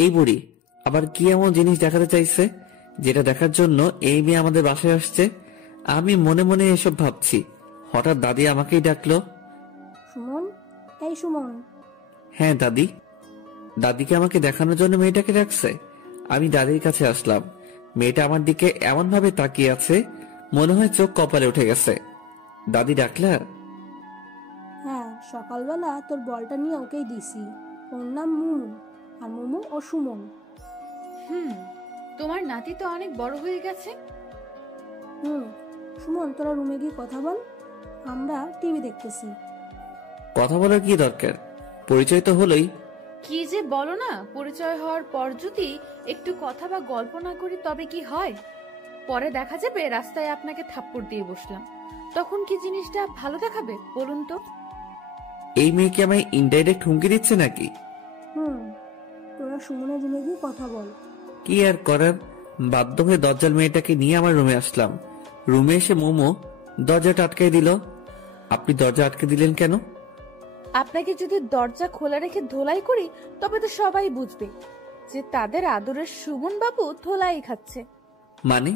এই বুড়ি আবার কি এমন জিনিস দেখাতে চাইছে যেটা দেখার জন্য এই মেয়ে আমাদের বাসায় আসছে? আমি মনে মনে এসব ভাবছি, হঠাৎ দাদি আমাকেই ডাকলো। সুমন, এই সুমন। হ্যাঁ দাদি। দাদিকে আমাকে দেখানোর জন্য মেয়েটাকে ডাকছে। আমি দাদির কাছে আসলাম। মেয়েটা আমার দিকে এমন ভাবে তাকিয়ে আছে, মনে হয় চোখ কপালে উঠে গেছে। দাদি ডাকলা? হ্যাঁ, সকালবেলা তোর বলটা নিয়ে ওকেই দিছি। ওর নাম মুমু, আর মুমু ও সুমন। তোমার নাতি তো অনেক বড় হয়ে গেছে। সুমন, তোরা রুমে গিয়ে কথা বল, আমরা টিভি দেখতেছি। কথা বলার কি দরকার? পরিচয় তো হলোই। কি যে বলো না, পরিচয় হওয়ার পর যদি একটু কথা বা গল্প না করি তবে কি হয়? পরে দেখা যাবে রাস্তায় আপনাকে থাপ্পড় দিয়ে বসলাম, তখন কি জিনিসটা ভালো দেখাবে বলুন তো? এই মেয়ে কি আমায় ইনডাইরেক্ট হুমকি দিচ্ছে নাকি? তোরা সুমনের রুমে গিয়ে কথা বল। কি আর করার, বাধ্য হয়ে দরজাল মেয়েটাকে নিয়ে আমার রুমে আসলাম। রুমে এসে মোমো দরজাটা আটকাই দিল। আপনি দরজা আটকে দিলেন কেন? আপনাকে যদি দরজা খোলা রেখে ধোলাই করি তবে তো সবাই বুঝবে যে তাদের আদরের সুমন বাবু ধোলাই খাচ্ছে। মানে?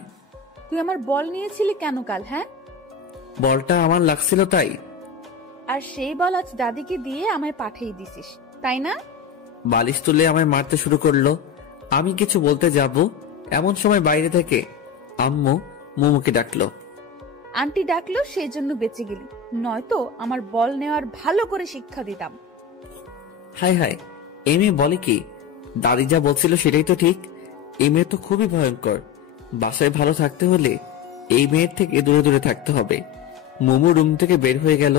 তুই আমার বল নিয়েছিলি কেন কাল? হ্যাঁ, বলটা আমার লাগছিল তাই। আর সেই বল আজ দাদিকে দিয়ে আমায় পাঠিয়ে দিছিস, তাই না? বালিশ তুলে আমায় মারতে শুরু করলো। আমি কিছু বলতে যাব, এমন সময় বাইরে থেকে আম্মু মোমোকে ডাকলো। আন্টি ডাকলো সেই জন্য বেঁচে গেলি, নয়তো আমার বল নেওয়ার ভালো করে শিক্ষা দিতাম। হাই হাই, এই মেয়ে বলে কি? দাদি যা বলছিল সেটাই তো ঠিক। এই মেয়ে তো খুবই ভয়ঙ্কর। বাসায় ভালো থাকতে হলে এই মেয়ের থেকে দূরে দূরে থাকতে হবে। মোমো রুম থেকে বের হয়ে গেল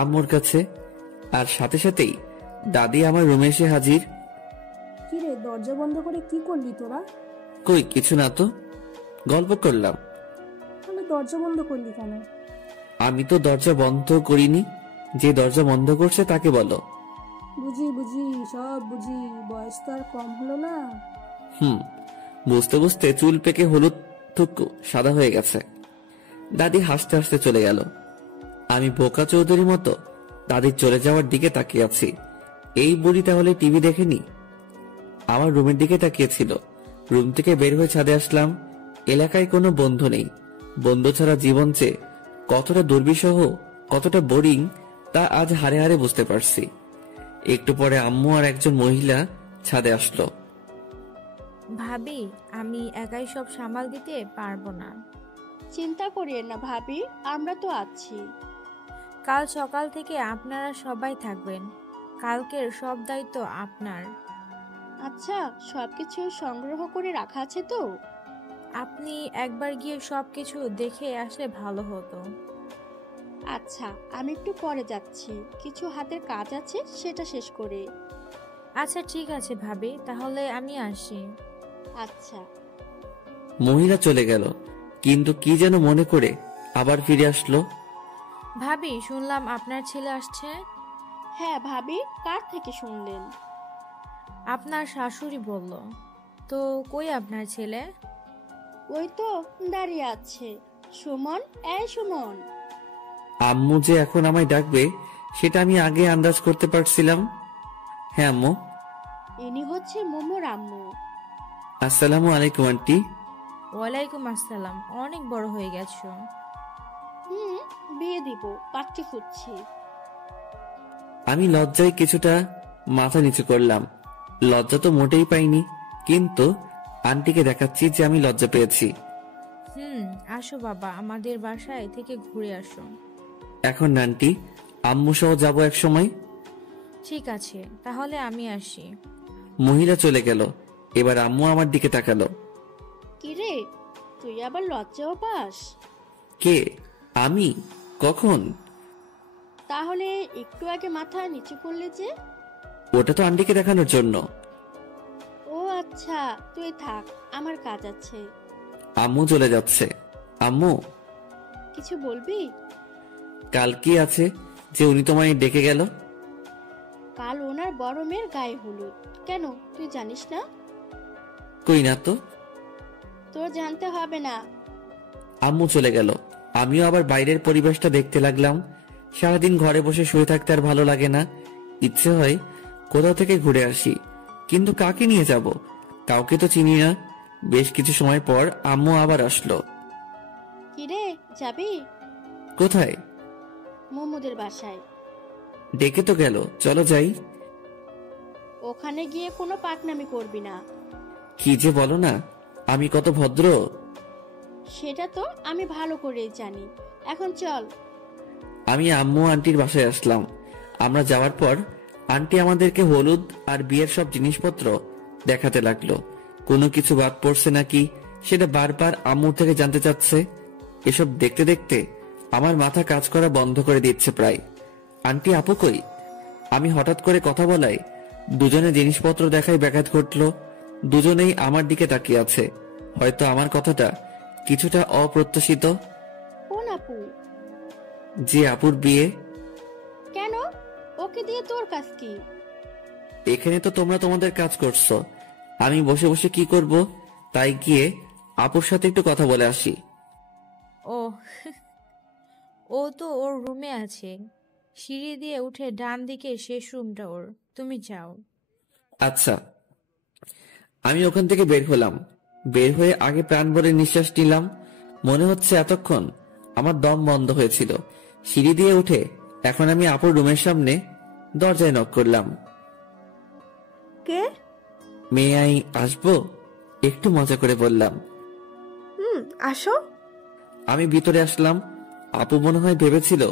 আম্মুর কাছে, আর সাথে সাথেই দাদি আমার রুমে এসে হাজির। কিরে, দরজা বন্ধ করে কি করলি তোরা? কই কিছু না তো, গল্প করলাম। তাহলে দরজা বন্ধ করলি কেন? আমি তো দরজা বন্ধ করিনি, যে দরজা বন্ধ করছে তাকে বলো। বুঝি বুঝি, সব বুঝি, বয়স তো আর কম হলো না। বুঝতে বুঝতে চুল পেকে হলুদ থুকু সাদা হয়ে গেছে। দাদি হাসতে হাসতে চলে গেল। আমি বোকা চৌধুরীর মতো দাদির চলে যাওয়ার দিকে তাকিয়ে আছি। এই বুড়ি তাহলে টিভি দেখেনি, আমার রুমের দিকে তাকিয়েছিল। রুম থেকে বের হয়ে ছাদে আসলাম। এলাকায় কোনো বন্ধু নেই। বন্ধু ছাড়া জীবন যে কতটা দুর্বিষহ, কতটা বোরিং তা আজ হারে হারে বুঝতে পারছি। একটু পরে আম্মু আর একজন মহিলা ছাদে আসলো। ভাবি, আমি একাই সব সামাল দিতে পারবো না। চিন্তা করিয়েন না ভাবি, আমরা তো আছি। কাল সকাল থেকে আপনারা সবাই থাকবেন, কালকের সব দায়িত্ব আপনার। আচ্ছা, সবকিছু সংগ্রহ করে রাখা আছে তো? আপনি একবার গিয়ে সবকিছু দেখে আসলে ভালো হতো। আচ্ছা, আমি একটু পরে যাচ্ছি, কিছু হাতের কাজ আছে সেটা শেষ করে। আচ্ছা ঠিক আছে ভাবি, তাহলে আমি আসি। আচ্ছা। মহিলা চলে গেল, কিন্তু কি যেন মনে করে আবার ফিরে আসলো। ভাবি, শুনলাম আপনার ছেলে আসছে। হ্যাঁ ভাবি, কার থেকে শুনলেন? আপনার শাশুড়ি বলল। তো কই আপনার ছেলে? ওই তো দাঁড়িয়ে আছে। সুমন, এই সুমন। আম্মু যে এখন আমায় ডাকবে সেটা আমি আগে আন্দাজ করতে পারছিলাম। হ্যাঁ আম্মু। ইনি হচ্ছে মোমোর আম্মু। আসসালামু আলাইকুম আন্টি। ওয়ালাইকুম আসসালাম, অনেক বড় হয়ে গেছো। বিয়ে দিব, পাত্রী খুঁজছি। আমি লজ্জায় কিছুটা মাথা নিচু করলাম। লজ্জা তো মোটেই পাইনি, কিন্তু আন্টিকে দেখাচ্ছি যে আমি লজ্জা পেয়েছি। আসো বাবা, আমাদের বাসায় থেকে ঘুরে আসো। এখন আন্টি, আম্মু সহ যাবো এক সময়। ঠিক আছে, তাহলে আমি আসি। মহিলা চলে গেল। এবার আম্মু আমার দিকে তাকালো। কিরে, তুই আবার লজ্জাও পাস? কে? আমি? কখন? তাহলে একটু আগে মাথা নিচু করলে যে? ওটা তো আন্টিকে দেখানোর জন্য। ও আচ্ছা, তুই থাক, আমার কাজ আছে। আম্মু চলে যাচ্ছে। আম্মু, কিছু বলবি? কাল কি আছে যে উনি তোমায় ডেকে গেল? কাল ওনার বড় মেয়ের গায়ে হলুদ। কেন, তুই জানিস না? কই না তো। তোর জানতে হবে না। আম্মু চলে গেল। আমিও আবার বাইরের পরিবেশটা দেখতে লাগলাম। সারাদিন ঘরে বসে শুয়ে থাকতে আর ভালো লাগে না। ইচ্ছে হয় কোথাও থেকে ঘুরে আসি। কিন্তু কাকে নিয়ে যাব? কাউকে তো চিনি না। বেশ কিছু সময় পর আম্মু আবার আসলো। কিরে, যাবি? কোথায়? মোমোদের বাসায়। ডেকে তো গেল, চলো যাই। ওখানে গিয়ে কোনো পাকনামি করবি না। কি যে বলো না, আমি কত ভদ্র। সেটা তো আমি ভালো করেই জানি। এখন চল। আমি আম্মু আন্টির বাসায় আসলাম। আমরা যাওয়ার পর আন্টি আমাদেরকে হলুদ আর বিয়ের সব জিনিসপত্র দেখাতে লাগলো। কোনো কিছু বাদ পড়ছে নাকি সেটা বারবার আম্মুর থেকে জানতে চাচ্ছে। এসব দেখতে দেখতে আমার মাথা কাজ করা বন্ধ করে দিচ্ছে প্রায়। আন্টি আপু কই? আমি হঠাৎ করে কথা বলায় দুজনে জিনিসপত্র দেখায় ব্যাঘাত ঘটলো। দুজনেই আমার দিকে তাকিয়ে আছে। হয়তো আমার কথাটা কিছুটা অপ্রত্যাশিত। কোন আপু? যে আপুর বিয়ে। কেন? ওকে দিয়ে তোর কাজ কি? এখানে তো তোমরা তোমাদের কাজ করছো, আমি বসে বসে কি করব? তাই গিয়ে আপুর সাথে একটু কথা বলে আসি। ও ও তো ওর রুমে আছে। সিঁড়ি দিয়ে উঠে ডান দিকে শেষ রুমটা ওর, তুমি যাও। আচ্ছা। আমি ওখান থেকে বের হলাম। বের হয়ে আগে প্রাণ ভরে নিঃশ্বাস নিলাম। মনে হচ্ছে এতক্ষণ আমার দম বন্ধ হয়েছিল। সিঁড়ি দিয়ে উঠে এখন আমি আপুর রুমের সামনে দরজায় নক করলাম। কে? মেয়ে আই আসবো? একটু মজা করে বললাম। আসো। আমি ভিতরে আসলাম। আপু মনে হয় ভেবেছিল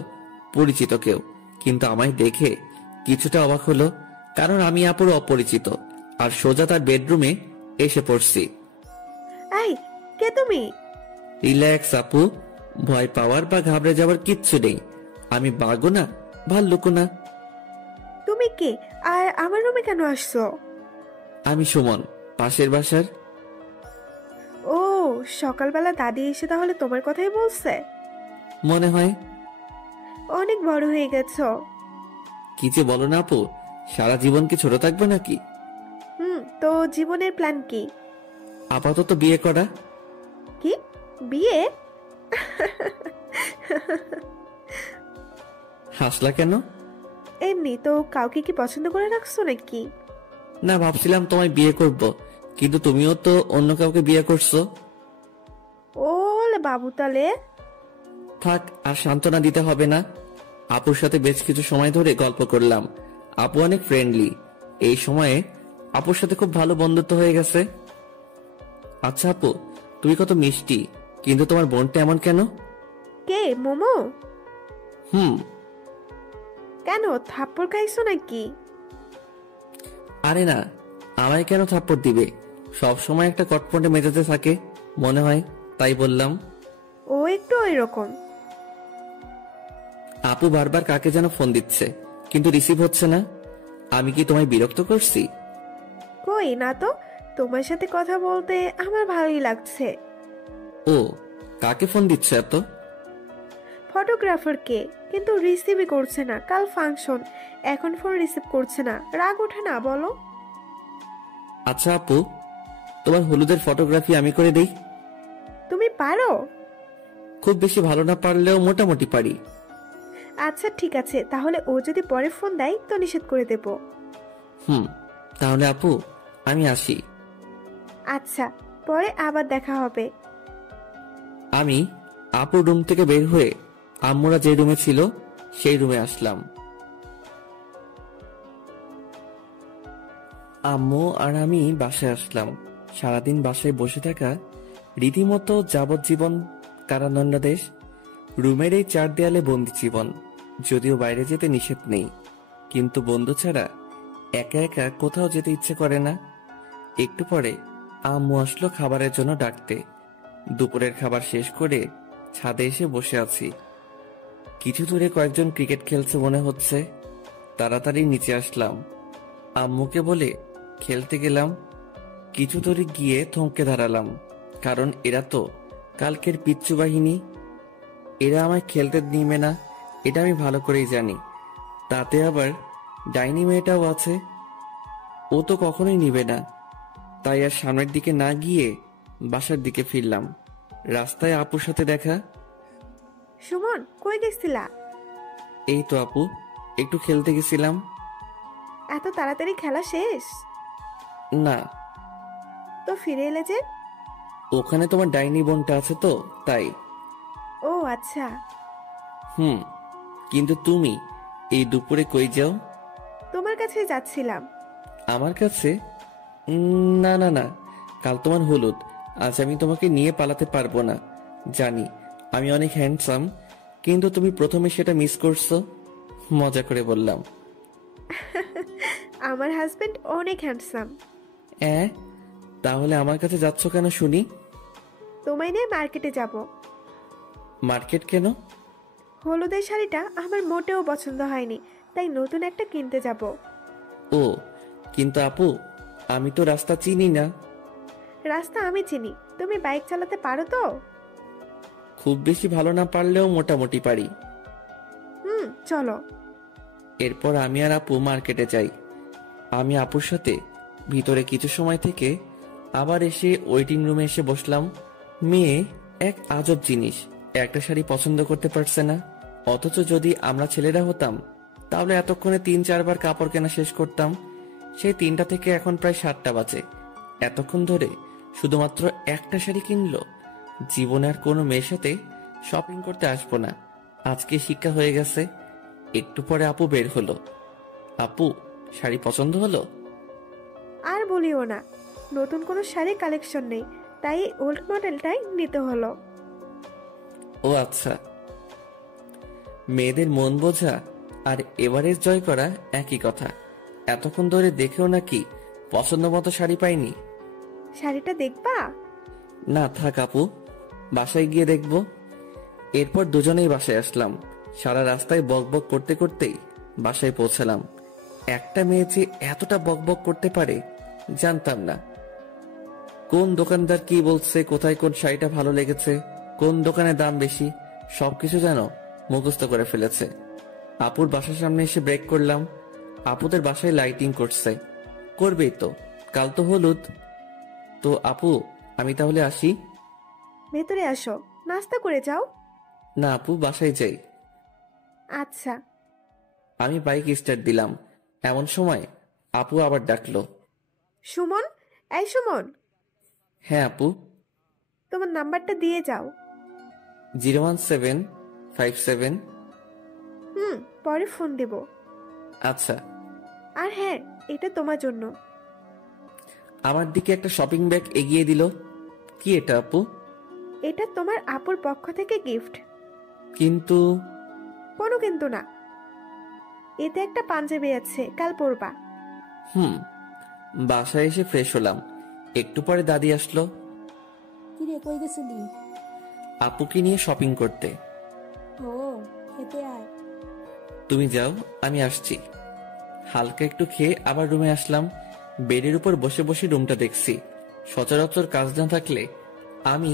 পরিচিত কেউ, কিন্তু আমায় দেখে কিছুটা অবাক হলো, কারণ আমি আপুর অপরিচিত আর সোজা তার বেডরুমে এসে পড়ছি। এই, কে তুমি? রিল্যাক্স আপু, ভয় পাওয়ার বা ঘাবড়ে যাওয়ার কিচ্ছু নেই। আমি বাঘও না, ভাল্লুকও না। তুমি কে আর আমার রুমে কেন আসছো? আমি সুমন, পাশের বাসার। ও, সকালবেলা দাদি এসে তাহলে তোমার কথাই বলছে? মনে হয়। অনেক বড় হয়ে গেছো। কি যে বলো না আপু, সারা জীবন কি ছোট থাকবে নাকি? তো জীবনের প্ল্যান কি? আপাতত বিয়ে করা। কি? বিয়ে? হাসলা কেন? এমনি তো। কাউকে কি পছন্দ করে রাখছো নাকি? না, ভাবছিলাম তোমায় বিয়ে করব, কিন্তু তুমিও তো অন্য কাউকে বিয়ে করছো। ওলে বাবু, তালে থাক, আর সান্ত্বনা দিতে হবে না। আপুর সাথে বেশ কিছু সময় ধরে গল্প করলাম। আপু অনেক ফ্রেন্ডলি। এই সময়ে আপুর সাথে খুব ভালো বন্ধুত্ব হয়ে গেছে। আচ্ছা আপু, তুমি কত মিষ্টি, কিন্তু তোমার বোনটা এমন কেন? কে? মোমো? হুম। কেন, থাপ্পড় খাইছো নাকি? আরে না, আমায় কেন থাপ্পড় দিবে? সব সময় একটা কটপটে মেজাজে থাকে মনে হয়, তাই বললাম। ও একটু ওইরকম। আপু বারবার কাকে যেন ফোন দিচ্ছে, কিন্তু রিসিভ হচ্ছে না। আমি কি তোমায় বিরক্ত করছি? কই না তো, তোমার সাথে কথা বলতে আমার ভালোই লাগছে। ও, কাকে ফোন দিচ্ছে এত? ফটোগ্রাফারকে, কিন্তু রিসিভই করছে না। কাল ফাংশন, এখন ফোন রিসিভ করছে না। রাগ ওঠে না বলো? আচ্ছা আপু, তোমার হলুদের ফটোগ্রাফি আমি করে দেই। তুমি পারো? খুব বেশি ভালো না পারলেও মোটামুটি পারি। আচ্ছা ঠিক আছে, তাহলে ও যদি পরে ফোন দেয় তো নিষেধ করে দেব। তাহলে আপু আমি আসি। আচ্ছা, পরে আবার দেখা হবে। আমি আপুর রুম থেকে বের হয়ে আম্মুরা যে রুমে ছিল সেই রুমে আসলাম। আম্মু আর আমি বাসায় আসলাম। সারাদিন বাসায় বসে থাকা রীতিমতো যাবজ্জীবন কারাদণ্ডাদেশ। রুমের এই 4 দেয়ালে বন্দি জীবন। যদিও বাইরে যেতে নিষেধ নেই, কিন্তু বন্ধু ছাড়া একা একা কোথাও যেতে ইচ্ছে করে না। একটু পরে আম্মু আসলো খাবারের জন্য ডাকতে। দুপুরের খাবার শেষ করে ছাদে এসে বসে আছি। কিছু দূরে কয়েকজন ক্রিকেট খেলছে মনে হচ্ছে। তাড়াতাড়ি নিচে আসলাম। আম্মুকে বলে খেলতে গেলাম। কিছু দূরে গিয়ে থমকে দাঁড়ালাম, কারণ এরা তো কালকের পিচ্চু বাহিনী। এরা আমায় খেলতে নিবে না, এটা আমি ভালো করেই জানি। তাতে আবার ডাইনি মেয়েটাও আছে, ও তো কখনোই নিবে না। তাই আর সামনের দিকে না গিয়ে বাসার দিকে ফিরলাম। রাস্তায় আপুর সাথে দেখা। সুমন, কই গেছিলা? এই তো আপু, একটু খেলতে গেছিলাম। এত তাড়াতাড়ি খেলা শেষ? না। তো ফিরে এলে যে? ওখানে তোমার ডাইনি বোনটা আছে তো, তাই। ও আচ্ছা। হুম, কিন্তু তুমি এই দুপুরে কই যাও? তোমার কাছে যাচ্ছিলাম। আমার কাছে? না না না, কাল তোমার হলুদ, আজ আমি তোমাকে নিয়ে পালাতে পারবো না। জানি আমি অনেক হ্যান্ডসাম, কিন্তু তুমি প্রথমে সেটা মিস করছো। মজা করে বললাম। আমার হাজবেন্ড অনেক হ্যান্ডসাম। তাহলে আমার কাছে যাচ্ছ কেন শুনি? তোমায় নিয়ে মার্কেটে যাব। মার্কেট কেন? হলুদের শাড়িটা আমার মোটেও পছন্দ হয়নি, তাই নতুন একটা কিনতে যাব। ও, কিন্তু আপু, আমি তো রাস্তা চিনি না। রাস্তা আমি চিনি, তুমি বাইক চালাতে পারো তো? খুব বেশি ভালো না পারলেও মোটামুটি পারি। চলো। এরপর আমি আর আপু মার্কেটে যাই। আমি আপুর সাথে ভিতরে কিছু সময় থেকে আবার এসে ওয়েটিং রুমে এসে বসলাম। মেয়ে এক আজব জিনিস, একটা শাড়ি পছন্দ করতে পারছে না, অথচ যদি আমরা ছেলেরা হতাম তাহলে এতক্ষণে 3-4 বার কাপড় কেনা শেষ করতাম। সেই 3টা থেকে এখন প্রায় 7টা বাজে, এতক্ষণ ধরে শুধুমাত্র একটা শাড়ি কিনলো। জীবনে আর কোনো মেয়ের সাথে শপিং করতে আসবো না, আজকে শিক্ষা হয়ে গেছে। একটু পরে আপু বের হলো। আপু, শাড়ি পছন্দ হলো? আর বলিও না, নতুন কোনো শাড়ি কালেকশন নেই, তাই ওল্ড মডেলটাই নিতে হলো। ও আচ্ছা। মেয়েদের মন বোঝা আর এভারেজ জয় করা একই কথা। এতক্ষণ ধরে দেখেও নাকি পছন্দ মতো শাড়ি পাইনি। শাড়িটা দেখবা? না থাক আপু, বাসায় গিয়ে দেখবো। এরপর দুজনেই বাসায় আসলাম। সারা রাস্তায় বকবক করতে করতেই বাসায় পৌঁছালাম। একটা মেয়ে যে এতটা বকবক করতে পারে জানতাম না। কোন দোকানদার কি বলছে, কোথায় কোন শাড়িটা ভালো লেগেছে, কোন দোকানে দাম বেশি, সবকিছু যেন মুখস্থ করে ফেলেছে। আপুর বাসার সামনে এসে ব্রেক করলাম। আপুদের বাসায় লাইটিং করছে, করবেই তো, কাল তো হলুদ। তো আপু, আমি তাহলে আসি? ভেতরে আসো, নাস্তা করে যাও। না আপু, বাসায় যাই। আচ্ছা। আমি বাইক স্টার্ট দিলাম, এমন সময় আপু আবার ডাকলো। সুমন, এই সুমন, হ্যাঁ আপু। তোমার নাম্বারটা দিয়ে যাও। 01757। পরে ফোন দেব। আচ্ছা। আর হ্যাঁ, এটা তোমার জন্য। আমার দিকে একটা শপিং ব্যাগ এগিয়ে দিল। কি এটা আপু? এটা তোমার আপুর পক্ষ থেকে গিফট। কিন্তু? কোনো কিন্তু না, এতে একটা পাঞ্জাবি আছে, কাল পরবা। বাসায় এসে ফ্রেশ হলাম। একটু পরে দাদি আসলো। কিরে, কই গেছিলি? আপুকে নিয়ে শপিং করতে। ও, খেতে আয়। তুমি যাও, আমি আসছি। হালকা একটু খেয়ে আবার রুমে আসলাম। বেডের উপর বসে বসে রুমটা দেখছি। সচরাচর কাজ না থাকলে আমি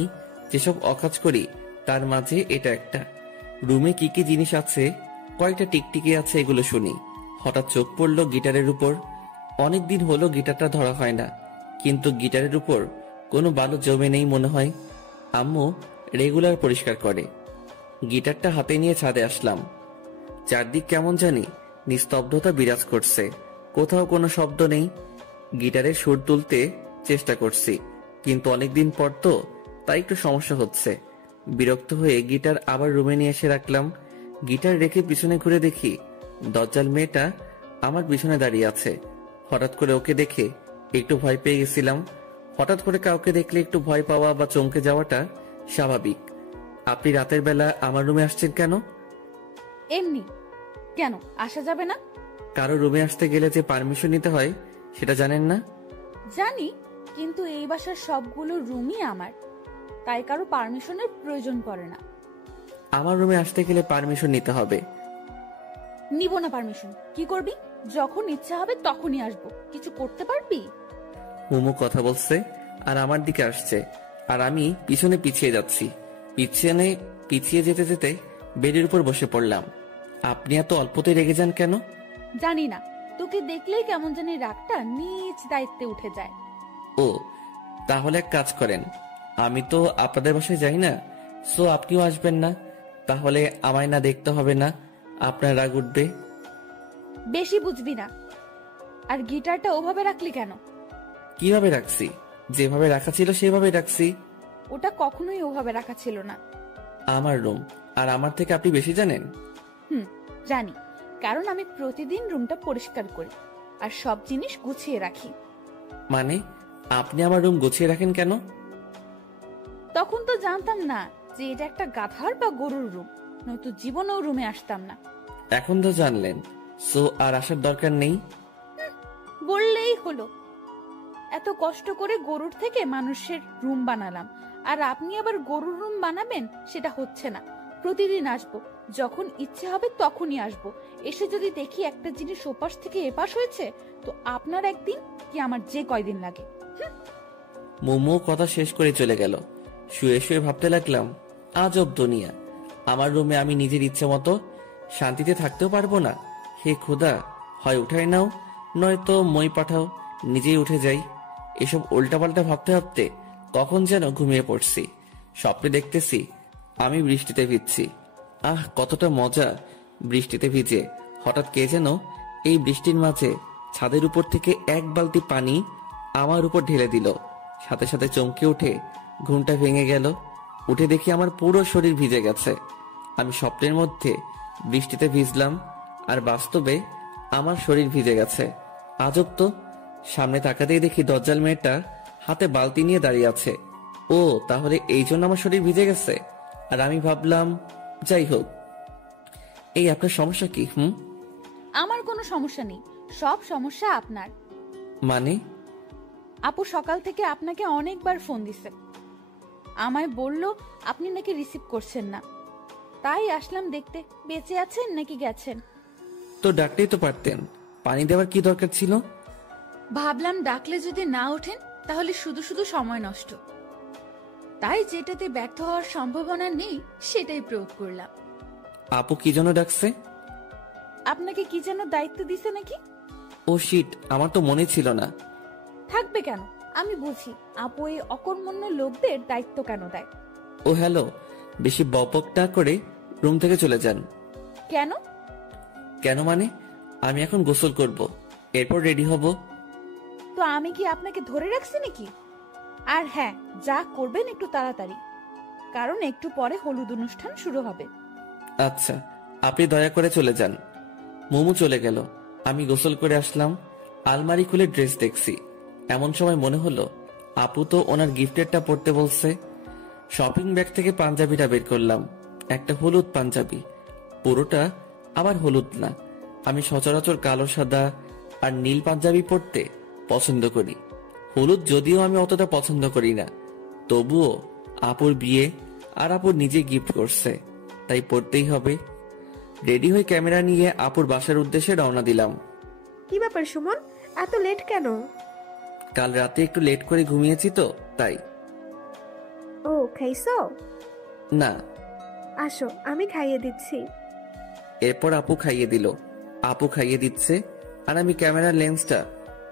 যেসব অকাজ করি তার মাঝে এটা একটা। রুমে কি কি জিনিস আছে, কয়টা টিকটিকি আছে, এগুলো শুনি। হঠাৎ চোখ পড়লো গিটারের উপর। অনেকদিন হলো গিটারটা ধরা হয় না, কিন্তু গিটারের উপর কোনো বালু জমে নেই মনে হয়। আম্মু রেগুলার পরিষ্কার করে। গিটারটা হাতে নিয়ে ছাদে আসলাম। চারদিক কেমন জানি নিস্তব্ধতা বিরাজ করছে, কোথাও কোনো শব্দ নেই। গিটারের সুর তুলতে চেষ্টা করছি, কিন্তু অনেকদিন পর তো, তাই একটু সমস্যা হচ্ছে। বিরক্ত হয়ে গিটার আবার রুমে নিয়ে এসে রাখলাম। গিটার রেখে পিছনে ঘুরে দেখি দজ্জাল মেয়েটা আমার পিছনে দাঁড়িয়ে আছে। হঠাৎ করে ওকে দেখে একটু ভয় পেয়ে গেছিলাম। হঠাৎ করে কাউকে দেখলে একটু ভয় পাওয়া বা চমকে যাওয়াটা স্বাভাবিক। আপনি রাতের বেলা আমার রুমে আসছেন কেন? এমনি। কেন আসা যাবে না? কারো রুমে আসতে গেলে যে পারমিশন নিতে হয় সেটা জানেন না? জানি, কিন্তু এই বাসার সবগুলো রুমই আমার, তাই কারো পারমিশনের প্রয়োজন পড়ে না। আমার রুমে আসতে গেলে পারমিশন নিতে হবে। নিব না পারমিশন। কি করবি? যখন ইচ্ছা হবে তখনই আসবো। কিছু করতে পারবি? মোমো কথা বলছে আর আমার দিকে আসছে, আর আমি পিছনে পিছিয়ে যাচ্ছি। পিছিয়ে যেতে যেতে বেডের উপর বসে পড়লাম। আপনি এত অল্পতে রেগে যান কেন? জানি না, তোকে দেখলেই কেমন জানি রাগটা নিজ দায়িত্বে উঠে যায়। ও, তাহলে এক কাজ করেন, আমি তো আপনাদের বাসায় যাই না, সো আপনিও আসবেন না। তাহলে আমায় না দেখতে হবে না, আপনার রাগ উঠবে। বেশি বুঝবি না। আর গিটারটা ওভাবে রাখলি কেন? কিভাবে রাখছি? যেভাবে রাখা ছিল সেভাবে রাখছি। ওটা কখনোই ওভাবে রাখা ছিল না। আমার রুম, আর আমার থেকে আপনি বেশি জানেন? জানি, কারণ আমি প্রতিদিন রুমটা পরিষ্কার করি আর সব জিনিস গুছিয়ে রাখি। মানে আপনি আমার রুম গুছিয়ে রাখেন কেন? তখন তো জানতাম না যে এটা একটা গাধার বা গরুর রুম, নয়তো জীবনেও রুমে আসতাম না। এখন তো জানলেন, সো আর আসার দরকার নেই। বললেই হলো। এত কষ্ট করে গরুর থেকে মানুষের রুম বানালাম, আর আপনি আবার গরুর রুম বানাবেন? সেটা হচ্ছে না। প্রতিদিন আসবো, যখন ইচ্ছে হবে তখনই আসবো। এসে যদি দেখি একটা জিনিস ওপাশ থেকে এপাশ হয়েছে, তো আপনার একদিন কি আমার যে কয়দিন লাগে। মোমো কথা শেষ করে চলে গেল। শুয়ে শুয়ে ভাবতে লাগলাম, আজব দুনিয়া। আমার রুমে আমি নিজের ইচ্ছে মতো শান্তিতে থাকতেও পারবো না। হে খোদা, হয় উঠাই নাও, নয়তো মই পাঠাও, নিজেই উঠে যাই। এসব উল্টাপাল্টা ভাবতে ভাবতে কখন যেন ঘুমিয়ে পড়ছি। স্বপ্নে দেখতেছি আমি বৃষ্টিতে ভিজছি। আহ, কতটা মজা বৃষ্টিতে ভিজে। হঠাৎ কে যেন এই বৃষ্টির মাঝে ছাদের উপর থেকে এক বালতি পানি আমার উপর ঢেলে দিল। সাথে সাথে চমকে উঠে ঘুমটা ভেঙে গেল। উঠে দেখি আমার পুরো শরীর ভিজে গেছে। আমি স্বপ্নের মধ্যে বৃষ্টিতে ভিজলাম, আর বাস্তবে আমার শরীর ভিজে গেছে। আজব তো। সামনে তাকাতেই দেখি দজ্জাল মেয়েটা হাতে বালতি নিয়ে দাঁড়িয়ে আছে। ও, তাহলে এই জন্য আমার শরীর ভিজে গেছে। আর আমি ভাবলাম, যাই হোক। এই আপনার সমস্যা কি? আমার কোনো সমস্যা নেই, সব সমস্যা আপনার। মানে? আপু সকাল থেকে আপনাকে অনেকবার ফোন দিছে, আমায় বলল আপনি নাকি রিসিভ করছেন না। তাই আসলাম দেখতে বেঁচে আছেন নাকি গেছেন। তো ডাকতেই তো পারতেন, পানি দেওয়ার কি দরকার ছিল? ভাবলাম ডাকলে যদি না ওঠেন তাহলে শুধু শুধু সময় নষ্ট, তাই যেটাতে ব্যর্থ হওয়ার সম্ভাবনা নেই সেটাই প্রয়োগ করলাম। আপু কি জন্য ডাকছে? আপনাকে কি যেন দায়িত্ব দিছে নাকি? ও শিট, আমার তো মনে ছিল না। থাকবে কেন, আমি বুঝি আপু এই অকর্মণ্য লোকদের দায়িত্ব কেন দেয়। ও হ্যালো, বেশি বকবক না করে রুম থেকে চলে যান। কেন? কেন মানে, আমি এখন গোসল করব, এরপর রেডি হব। তো আমি কি আপনাকে ধরে রাখছি নাকি? আর হ্যাঁ, যা করবেন একটু তাড়াতাড়ি, কারণ একটু পরে হলুদ অনুষ্ঠান শুরু হবে। আচ্ছা, আপনি দয়া করে চলে যান। মোমো চলে গেল। আমি গোসল করে আসলাম। আলমারি খুলে ড্রেস দেখছি। এমন সময় মনে হলো আপু তো ওনার গিফটেরটা পড়তে বলছে। শপিং ব্যাগ থেকে পাঞ্জাবিটা বের করলাম। একটা হলুদ পাঞ্জাবি, পুরোটা আবার হলুদ না। আমি সচরাচর কালো, সাদা আর নীল পাঞ্জাবি পরতে পছন্দ করি। হলুদ যদিও আমি অতটা পছন্দ করি না, তবুও আপুর বিয়ে আর আপুর নিজে গিফট করছে, তাই পড়তেই হবে। রেডি হয়ে ক্যামেরা নিয়ে আপুর বাসার উদ্দেশ্যে রওনা দিলাম। কি ব্যাপার সুমন, এত লেট কেন? কাল রাতে একটু লেট করে ঘুমিয়েছি তো, তাই। ও, খাইছো? না। আসো, আমি খাইয়ে দিচ্ছি। এরপর আপু খাইয়ে দিল। আপু খাইয়ে দিচ্ছে আর আমি ক্যামেরার লেন্সটা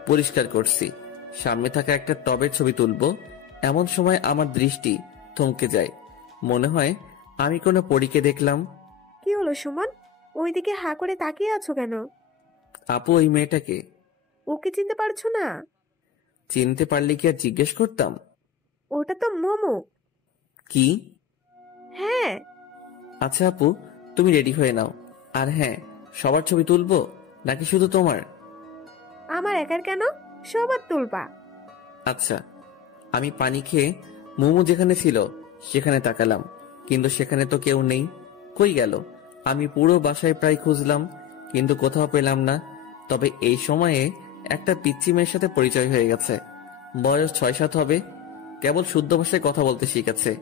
পরিষ্কার করছি। সামনে থাকা একটা টবের ছবি তুলবো, এমন সময় আমার দৃষ্টি থমকে যায়। মনে হয় আমি কোনো পরীকে দেখলাম। কি হলো সুমন, ওইদিকে হা করে তাকিয়ে আছো কেন? আপু ওই মেয়েটাকে ওকে চিনতে পারছো না? চিনতে পারলে কি আর জিজ্ঞেস করতাম? ওটা তো মোমো। কি? হ্যাঁ। আচ্ছা আপু, তুমি রেডি হয়ে নাও। আর হ্যাঁ, সবার ছবি তুলবো নাকি শুধু তোমার? আমার একার কেন, সবার তুলবা। আচ্ছা। আমি পানি খেয়ে মোমো যেখানে ছিল সেখানে তাকালাম, কিন্তু সেখানে তো কেউ নেই। কই গেল? আমি পুরো বাসায় প্রায় খুঁজলাম, কিন্তু কোথাও পেলাম না। তবে এই সময়ে একটা পিচ্চি মেয়ের সাথে পরিচয় হয়ে গেছে। বয়স 6-7 হবে, কেবল শুদ্ধ ভাষায় কথা বলতে শিখেছে।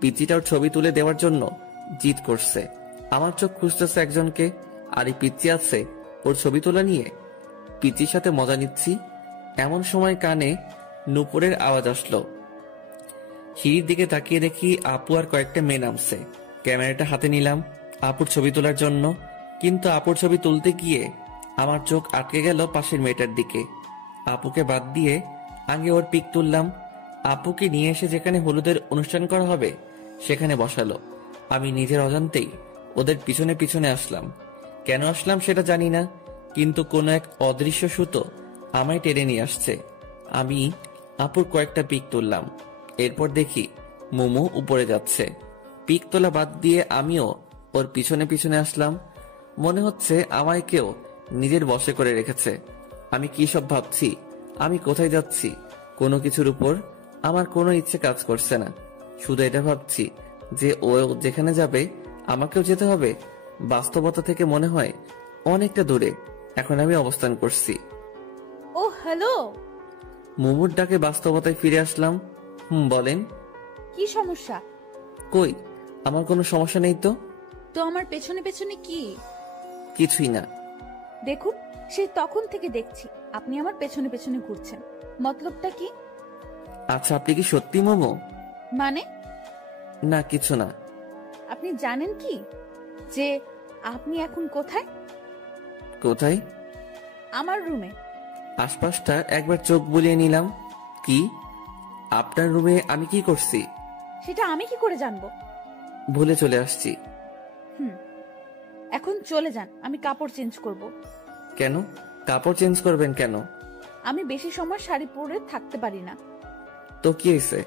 পিচ্চিটার ছবি তুলে দেওয়ার জন্য জিদ করছে। আমার চোখ খুঁজতেছে একজনকে, আর এই পিচ্চি আছে ওর ছবি তোলা নিয়ে। পিচ্চির সাথে মজা নিচ্ছি, এমন সময় কানে নুপুরের আওয়াজ আসলো। সিঁড়ির দিকে তাকিয়ে দেখি আপু আর কয়েকটা মেয়ে নামছে। ক্যামেরাটা হাতে নিলাম আপুর ছবি তোলার জন্য, কিন্তু আপুর ছবি তুলতে গিয়ে আমার চোখ আটকে গেল পাশের মেয়েটার দিকে। আপুকে বাদ দিয়ে আগে ওর পিক তুললাম। আপুকে নিয়ে এসে যেখানে হলুদের অনুষ্ঠান করা হবে সেখানে বসালো। আমি নিজের অজান্তেই ওদের পিছনে পিছনে আসলাম। কেন আসলাম সেটা জানি না, কিন্তু কোনো এক অদৃশ্য সুতো আমায় টেনে নিয়ে আসছে। আমি আপুর কয়েকটা পিক তুললাম। এরপর দেখি মোমো উপরে যাচ্ছে। পিক তোলা বাদ দিয়ে আমিও ওর পিছনে পিছনে আসলাম। মনে হচ্ছে আমায় কেউ নিজের বশে করে রেখেছে। আমি কি সব ভাবছি, আমি কোথায় যাচ্ছি, কোনো কিছুর উপর আমার কোনো ইচ্ছে কাজ করছে না। শুধু এটা ভাবছি যে ও যেখানে যাবে আমাকেও যেতে হবে। বাস্তবতা থেকে মনে হয় অনেকটা দূরে এখন আমি অবস্থান করছি। ও হ্যালো, মোমোর ডাকে বাস্তবতায় ফিরে আসলাম। বলেন। কি সমস্যা? কই, আমার কোনো সমস্যা নেই তো। তো আমার পেছনে পেছনে কি? কিছুই না। দেখুন, সেই তখন থেকে দেখছি আপনি আমার পেছনে পেছনে ঘুরছেন। মতলবটা কি? আচ্ছা, আপনি কি সত্যি মোমো? মানে? না, কিছু না। আপনি জানেন কি যে আপনি এখন কোথায়? কোথায়? আমার রুমে। আশপাশটা একবার চোখ বুলিয়ে নিলাম। কি? আপনার রুমে আমি কি করছি? সেটা আমি কি করে জানবো? ভুলে চলে আসছি। এখন চলে যান, আমি কাপড় চেঞ্জ করব। কেন? কাপড় চেঞ্জ করবেন কেন? আমি বেশি সময় শাড়ি পরে থাকতে পারি না। তো কি হয়েছে,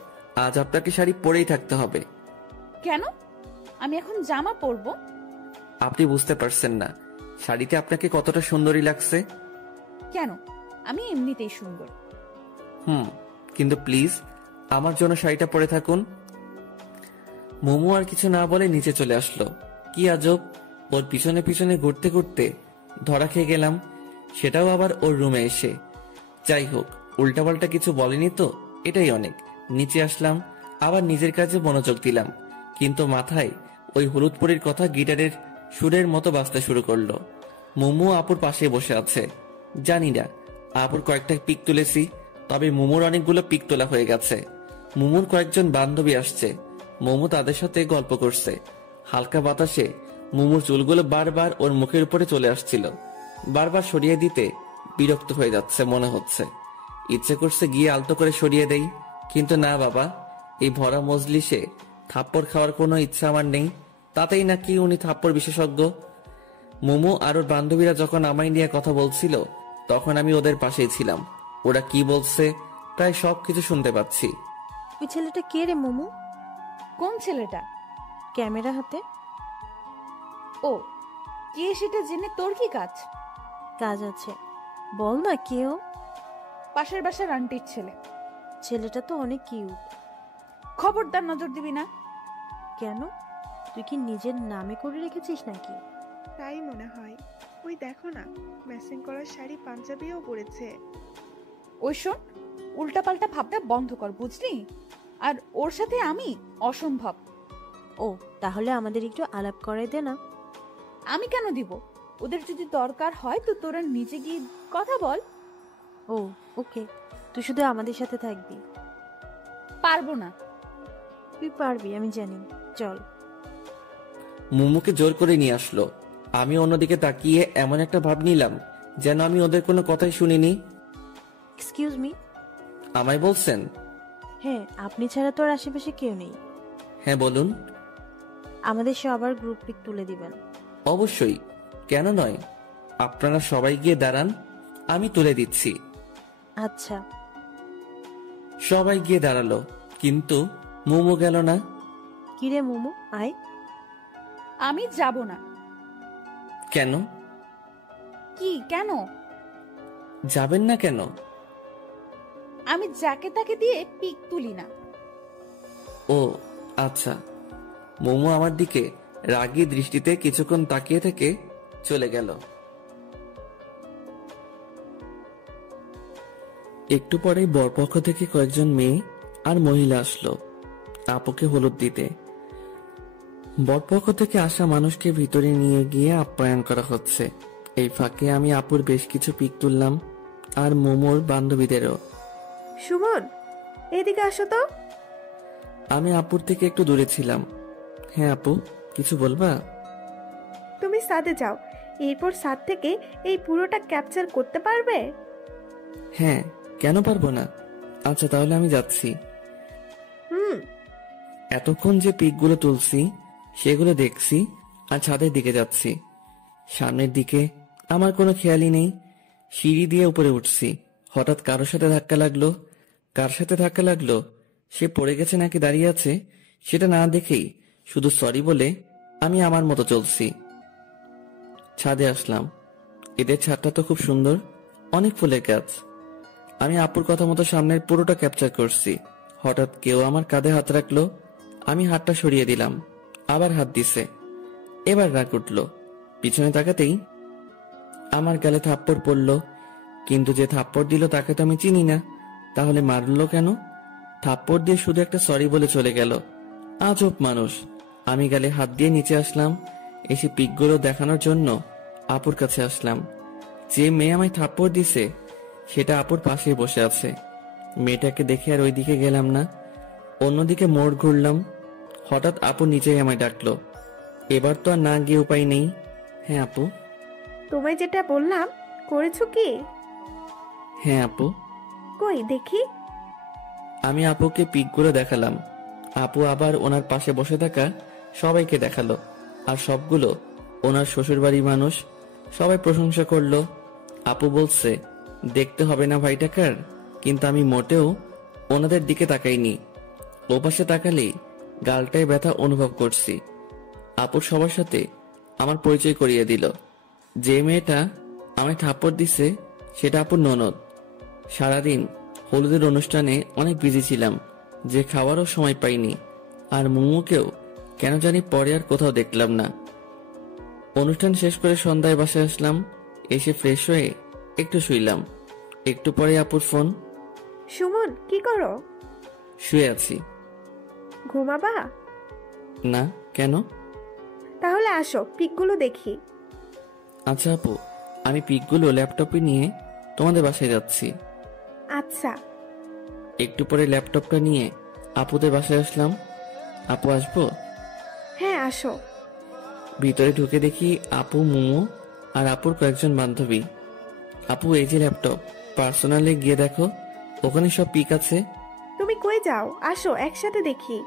আজ আপনাকে শাড়ি পরেই থাকতে হবে। কেন? আমি এখন জামা পরবো। আপনি বুঝতে পারছেন না শাড়িতে আপনাকে কতটা সুন্দরী লাগছে। কেন? আমি এমনিতেই সুন্দর। কিন্তু প্লিজ আমার জন্য শাড়িটা পরে থাকুন। মোমো আর কিছু না বলে নিচে চলে আসলো। কি আজব, ওর পিছনে পিছনে ঘুরতে ঘুরতে ধরা খেয়ে গেলাম, সেটাও আবার ওর রুমে এসে। যাই হোক, উল্টাপাল্টা কিছু বলেনি তো, এটাই অনেক। নিচে আসলাম, আবার নিজের কাজে মনোযোগ দিলাম, কিন্তু মাথায় ওই হলুদ পরীর কথা গিটারের সুরের মতো বাজতে শুরু করলো। মোমো আপুর পাশে বসে আছে। জানি না আপুর কয়েকটা পিক তুলেছি, তবে মোমোর অনেকগুলো পিক তোলা হয়ে গেছে। মোমোর কয়েকজন বান্ধবী আসছে, মোমো তাদের সাথে গল্প করছে। হালকা বাতাসে মোমোর চুলগুলো বারবার ওর মুখের উপরে চলে আসছিল। বারবার সরিয়ে দিতে বিরক্ত হয়ে যাচ্ছে মনে হচ্ছে। ইচ্ছে করছে গিয়ে আলতো করে সরিয়ে দেই, কিন্তু না বাবা, এই ভরা মজলিসে থাপ্পড় খাওয়ার কোনো ইচ্ছা আমার নেই। তাতেই নাকি উনি থাপ্পড় বিশেষজ্ঞ। মোমো আর ওর বান্ধবীরা যখন আমায় নিয়ে কথা বলছিল তখন আমি ওদের পাশেই ছিলাম। ওরা কি বলছে প্রায় সবকিছু শুনতে পাচ্ছি। ওই ছেলেটা কে রে মোমো? কোন ছেলেটা? ক্যামেরা হাতে। ও, কে সেটা জেনে তোর কি কাজ? কাজ আছে, বল না কেউ। পাশের বাসার আন্টির ছেলে। ছেলেটা তো অনেক কিউট। খবরদার নজর দিবি না। কেন, তুই কি নিজের নামে করে রেখেছিস নাকি? তাই মনে হয়। ওই দেখো না, ম্যাচিং করা শাড়ি পাঞ্জাবিও পরেছে। ওই শোন, উল্টাপাল্টা ভাবটা বন্ধ কর, বুঝলি? আর ওর সাথে আমি অসম্ভব। ও, তাহলে আমাদের একটু আলাপ করাই দে না। আমি কেন দিব? ওদের যদি দরকার হয় তো তোরা নিচে গিয়ে কথা বল। ও ওকে, তুই শুধু আমাদের সাথে থাকবি। পারবো না। তুই পারবি, আমি জানি। চল। মোমোকে জোর করে নিয়ে আসলো। আমি অন্যদিকে তাকিয়ে এমন একটা ভাব নিলাম যেন আমি ওদের কোনো কথাই শুনিনি। Excuse me. আমায় বলছেন? হ্যাঁ, আপনি ছাড়া তো আর আশেপাশে কেউ নেই। হ্যাঁ বলুন। আমাদের সবার গ্রুপ পিক তুলে দিবেন। অবশ্যই, কেন নয়। আপনারা সবাই গিয়ে দাঁড়ান, আমি তুলে দিচ্ছি। আচ্ছা। সবাই গিয়ে দাঁড়ালো, কিন্তু মোমো গেল না। কিরে মোমো, আয়। আমি যাব না। কেন? কি কেন? যাবেন না কেন? আমি যাকে তাকে দিয়ে পিক তুলি না। ও আচ্ছা। মোমো আমার দিকে রাগী দৃষ্টিতে কিছুক্ষণ তাকিয়ে থেকে চলে গেল। একটু পরে বরপক্ষ থেকে কয়েকজন মেয়ে আর মহিলা আসলো আপুকে হলুদ দিতে। বরপক্ষ থেকে আসা মানুষকে ভিতরে নিয়ে গিয়ে আপ্যায়ন করা হচ্ছে। এই ফাঁকে আমি আপুর বেশ কিছু পিক তুললাম, আর মোমোর বান্ধবীদেরও। সুমন, এদিকে আসো তো। আমি আপুর থেকে একটু দূরে ছিলাম। হ্যাঁ আপু, কিছু বলবা? তুমি সাথে যাও, এরপর সাথ থেকে এই পুরোটা ক্যাপচার করতে পারবে? হ্যাঁ, কেন পারবো না। আচ্ছা তাহলে আমি যাচ্ছি। এতক্ষণ যে পিকগুলো তুলছি সেগুলো দেখছি আর ছাদের দিকে যাচ্ছি। সামনের দিকে আমার কোনো খেয়ালই নেই। সিঁড়ি দিয়ে উপরে উঠছি, হঠাৎ কারোর সাথে ধাক্কা লাগলো। কার সাথে ধাক্কা লাগলো, সে পড়ে গেছে নাকি দাঁড়িয়ে আছে, সেটা না দেখেই শুধু সরি বলে আমি আমার মতো চলছি। ছাদে আসলাম। এদের ছাদটা তো খুব সুন্দর, অনেক ফুলের গাছ। আমি আপুর কথা মতো সামনের পুরোটা ক্যাপচার করছি। হঠাৎ কেউ আমার কাঁধে হাত রাখলো। আমি হাতটা সরিয়ে দিলাম, আবার হাত দিছে। এবার রাগ উঠল। পিছনে তাকাতেই আমার গালে থাপ্পড় পড়ল। কিন্তু যে থাপ্পড় দিল তাকে তো আমি চিনি না, তাহলে মারলো কেন? থাপ্পড় দিয়ে শুধু একটা সরি বলে চলে গেল। আজব মানুষ। আমি গালে হাত দিয়ে নিচে আসলাম। এসে পিকগুলো দেখানোর জন্য আপুর কাছে আসলাম। যে মেয়ে আমায় থাপ্পড় দিছে সেটা আপুর পাশে বসে আছে। মেয়েটাকে দেখে আর ওইদিকে গেলাম না, অন্যদিকে মোড় ঘুরলাম। হঠাৎ আপু নিচেই আমায় ডাকলো। এবার তো আর না গিয়ে উপায় নেই। হ্যাঁ আপু। তোমায় যেটা বললাম করেছো কি? হ্যাঁ আপু। কই দেখি। আমি আপুকে পিকগুলো দেখালাম। আপু আবার ওনার পাশে বসে থাকা সবাইকে দেখালো, আর সবগুলো ওনার শ্বশুরবাড়ির মানুষ। সবাই প্রশংসা করলো। আপু বলছে দেখতে হবে না ভাইটাকার, কিন্তু আমি মোটেও ওনাদের দিকে তাকাইনি। ওপাশে তাকালেই গালটায় ব্যথা অনুভব করছি। আপুর সবার সাথে আমার পরিচয় করিয়ে দিল। যে মেয়েটা আমায় থাপ্পড় দিছে সেটা আপুর ননদ। সারাদিন হলুদের অনুষ্ঠানে অনেক বিজি ছিলাম, যে খাওয়ারও সময় পাইনি। আর মুমুকেও কেন জানি পরে আর কোথাও দেখলাম না। অনুষ্ঠান শেষ করে সন্ধ্যায় বাসায় আসলাম। এসে ফ্রেশ হয়ে একটু শুইলাম। একটু পরে আপুর ফোন। সুমন কি করো? শুয়ে আছি। ঘুমাবা? না, কেন? তাহলে আসো পিকগুলো দেখি। আচ্ছা আপু, আমি পিকগুলো ল্যাপটপে নিয়ে তোমাদের বাসায় যাচ্ছি। আচ্ছা। একটু পরে ল্যাপটপটা নিয়ে আপুদের বাসায় আসলাম। আপু আসবো? হ্যাঁ আসো। ভিতরে ঢুকে দেখি আপু, মুমু আর আপুর কয়েকজন বান্ধবী। আপু এই যে ল্যাপটপ, পার্সোনালে গিয়ে দেখো, ওখানে সব পিক আছে। তুমি কই যাও? আসো একসাথে দেখি।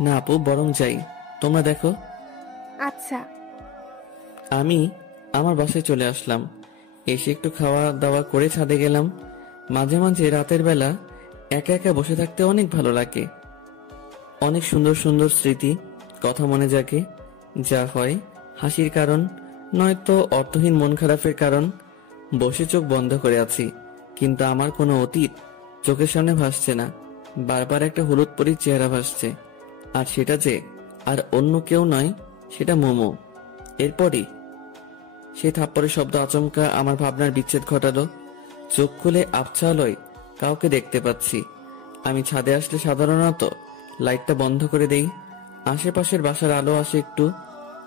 না আপু, বরং যাই, তোমরা দেখো। আচ্ছা। আমি আমার বাসায় চলে আসলাম। এসে একটু খাওয়া দাওয়া করে ছাদে গেলাম। মাঝে মাঝে রাতের বেলা একা একা বসে থাকতে অনেক ভালো লাগে। অনেক সুন্দর সুন্দর স্মৃতি, কথা মনে জাগে। যা হয় হাসির কারণ, নয়তো অর্থহীন মন খারাপের কারণ। বসে চোখ বন্ধ করে আছি, কিন্তু আমার কোনো অতীত চোখের সামনে ভাসছে না। বারবার একটা হলুদ পরীর চেহারা ভাসছে, আর সেটা যে আর অন্য কেউ নয়, সেটা মোমো। এরপরই সেই থাপ্পড়ের শব্দ আচমকা আমার ভাবনার বিচ্ছেদ ঘটালো। চোখ খুলে আবছালোয় কাউকে দেখতে পাচ্ছি। আমি ছাদে আসলে সাধারণত লাইটটা বন্ধ করে দেই। আশেপাশের বাসার আলো আসে একটু।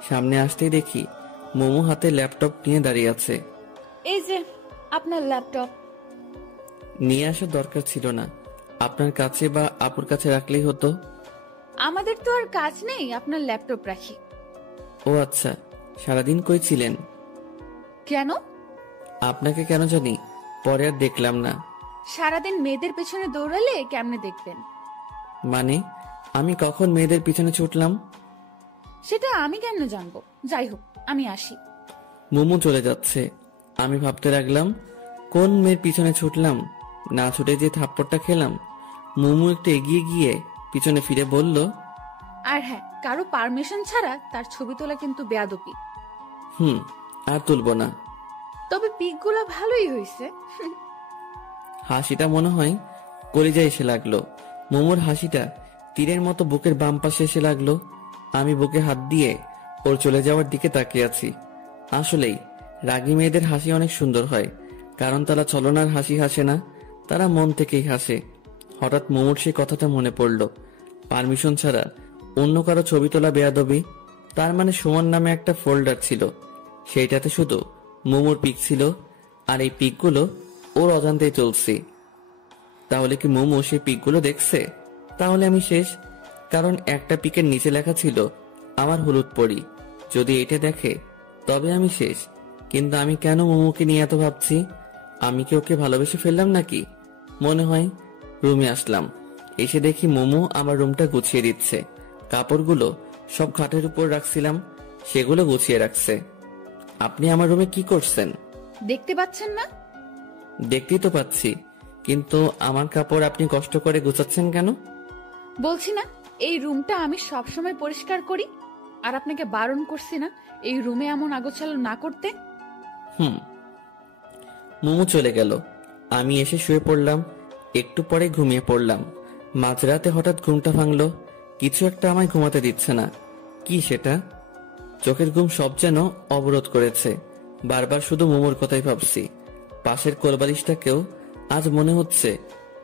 সামনে আসতেই দেখি মোমো হাতে ল্যাপটপ নিয়ে দাঁড়িয়ে আছে। এই যে আপনার ল্যাপটপ। নিয়ে আসার দরকার ছিল না, আপনার কাছে বা আপুর কাছে রাখলেই হতো। আমাদের তো আর কাজ নেই আপনার ল্যাপটপ রাখি। ও আচ্ছা, সারাদিন কই ছিলেন? কেন? আপনাকে কেন জানি পরে আর দেখলাম না। সারাদিন মেয়েদের পেছনে দৌড়ালে কেমনে দেখবেন? মানে আমি কখন মেয়েদের পিছনে ছুটলাম? সেটা আমি কেন জানবো? যাই হোক, আমি আসি। মোমো চলে যাচ্ছে। আমি ভাবতে লাগলাম কোন মেয়ের পিছনে ছুটলাম, না ছুটে যে থাপ্পড়টা খেলাম। মোমো একটু এগিয়ে গিয়ে পিছনে ফিরে বলল, আর হ্যাঁ, কারো পারমিশন ছাড়া তার ছবি তোলা কিন্তু বেয়াদবি। আর তুলবো না। তবে পিকগুলো ভালোই হয়েছে। হাসিটা মনে হয় কলিজায় এসে লাগলো। মোমোর হাসিটা তীরের মতো বুকের বাম পাশে এসে লাগলো। আমি বুকে হাত দিয়ে ওর চলে যাওয়ার দিকে তাকিয়ে আছি। আসলেই রাগী মেয়েদের হাসি অনেক সুন্দর হয়, কারণ তারা ছলনার হাসি হাসে না, তারা মন থেকেই হাসে। হঠাৎ মোমোর সেই কথাটা মনে পড়ল, পারমিশন ছাড়া অন্য কারো ছবি তোলা বেয়াদবি। তার মানে সুমন নামে একটা ফোল্ডার ছিল, সেইটাতে শুধু মোমোর পিক ছিল, আর এই পিকগুলো ওর অজান্তেই চলছে। তাহলে কি মোমো সেই পিকগুলো দেখছে? তাহলে আমি শেষ, কারণ একটা পিকের নিচে লেখা ছিল আমার হলুদ পরি। যদি এটা দেখে তবে আমি শেষ। কিন্তু আমি কেন মোমোকে নিয়ে এত ভাবছি? আমি কি ওকে ভালোবেসে ফেললাম নাকি? মনে হয় রুমে আসলাম। এসে দেখি মোমো আমার রুমটা গুছিয়ে দিচ্ছে। কাপড়গুলো সব খাটের উপর রাখছিলাম, সেগুলো গুছিয়ে রাখছে। আপনি আমার রুমে কি করছেন? দেখতে পাচ্ছেন না? দেখতেই তো পাচ্ছি, কিন্তু আমার কাপড় আপনি কষ্ট করে গুছাচ্ছেন কেন? বলছি না এই রুমটা আমি সবসময় পরিষ্কার করি, আর আপনাকে বারণ করছি না এই রুমে এমন আগোছালো না করতে। মোমো চলে গেল। আমি এসে শুয়ে পড়লাম। একটু পরে ঘুমিয়ে পড়লাম। মাঝরাতে হঠাৎ ঘুমটা ভাঙলো। কিছু একটা আমায় ঘুমাতে দিচ্ছে না। কি সেটা? চোখের ঘুম সব যেন অবরোধ করেছে। বারবার শুধু মোমোর কথাই ভাবছি। পাশের কোলবালিশটাকেও আজ মনে হচ্ছে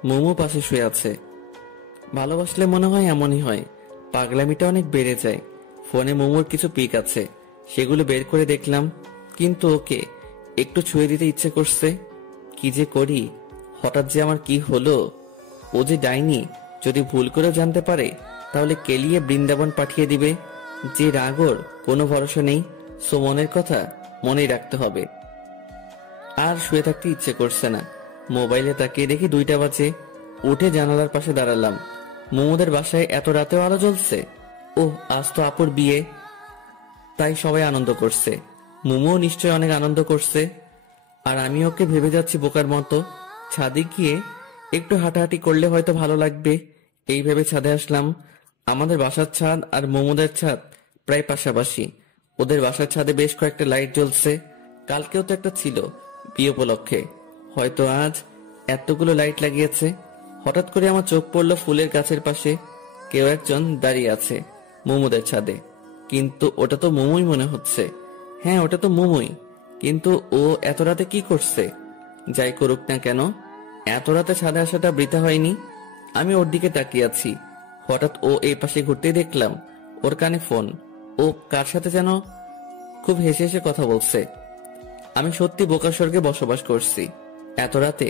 মোমো পাশে শুয়ে আছে। ভালোবাসলে মনে হয় এমনই হয়, পাগলামিটা অনেক বেড়ে যায়। ফোনে মোমোর কিছু পিক আছে, সেগুলো বের করে দেখলাম, কিন্তু ওকে একটু ছুঁয়ে দিতে ইচ্ছে করছে। কি যে করি, হঠাৎ যে আমার কি হলো? ও যে ডাইনি, যদি ভুল করে জানতে পারে তাহলে কেলিয়ে বৃন্দাবন পাঠিয়ে দিবে। যে রাগর কোনো ভরসা নেই, সো মনের কথা মনেই রাখতে হবে। আর শুয়ে থাকতে ইচ্ছে করছে না। মোবাইলে তাকিয়ে দেখি 2টা বাজে। উঠে জানালার পাশে দাঁড়ালাম। মোমোদের বাসায় এত রাতেও আলো জ্বলছে। ওহ, আজ তো আপুর বিয়ে, তাই সবাই আনন্দ করছে। মোমো নিশ্চয় অনেক আনন্দ করছে। আর আমি ওকে ভেবে যাচ্ছি বোকার মতো, ছাদে গিয়ে একটু হাঁটাহাঁটি করলে হয়তো ভালো লাগবে। এই ভেবে ছাদে আসলাম। আমাদের বাসার ছাদ আর মোমোদের ছাদ প্রায় পাশাপাশি। ওদের বাসার ছাদে বেশ কয়েকটা লাইট জ্বলছে। কালকেও তো একটা ছিল বিয়ে উপলক্ষে, হয়তো আজ এতগুলো লাইট লাগিয়েছে। হঠাৎ করে আমার চোখ পড়লো ফুলের গাছের পাশে কেউ একজন দাঁড়িয়ে আছে মোমোদের ছাদে। কিন্তু ওটা তো মোমোই মনে হচ্ছে। হ্যাঁ, ওটা তো মোমোই, কিন্তু ও এত রাতে কি করছে? যাই করুক না কেন, এত রাতে ছাদে আসাটা বৃথা হয়নি। আমি ওর দিকে তাকিয়ে আছি। হঠাৎ ও এই পাশে ঘুরতেই দেখলাম ওর কানে ফোন। ও কার সাথে যেন খুব হেসে হেসে কথা বলছে। আমি সত্যি বোকার স্বর্গে বসবাস করছি। এত রাতে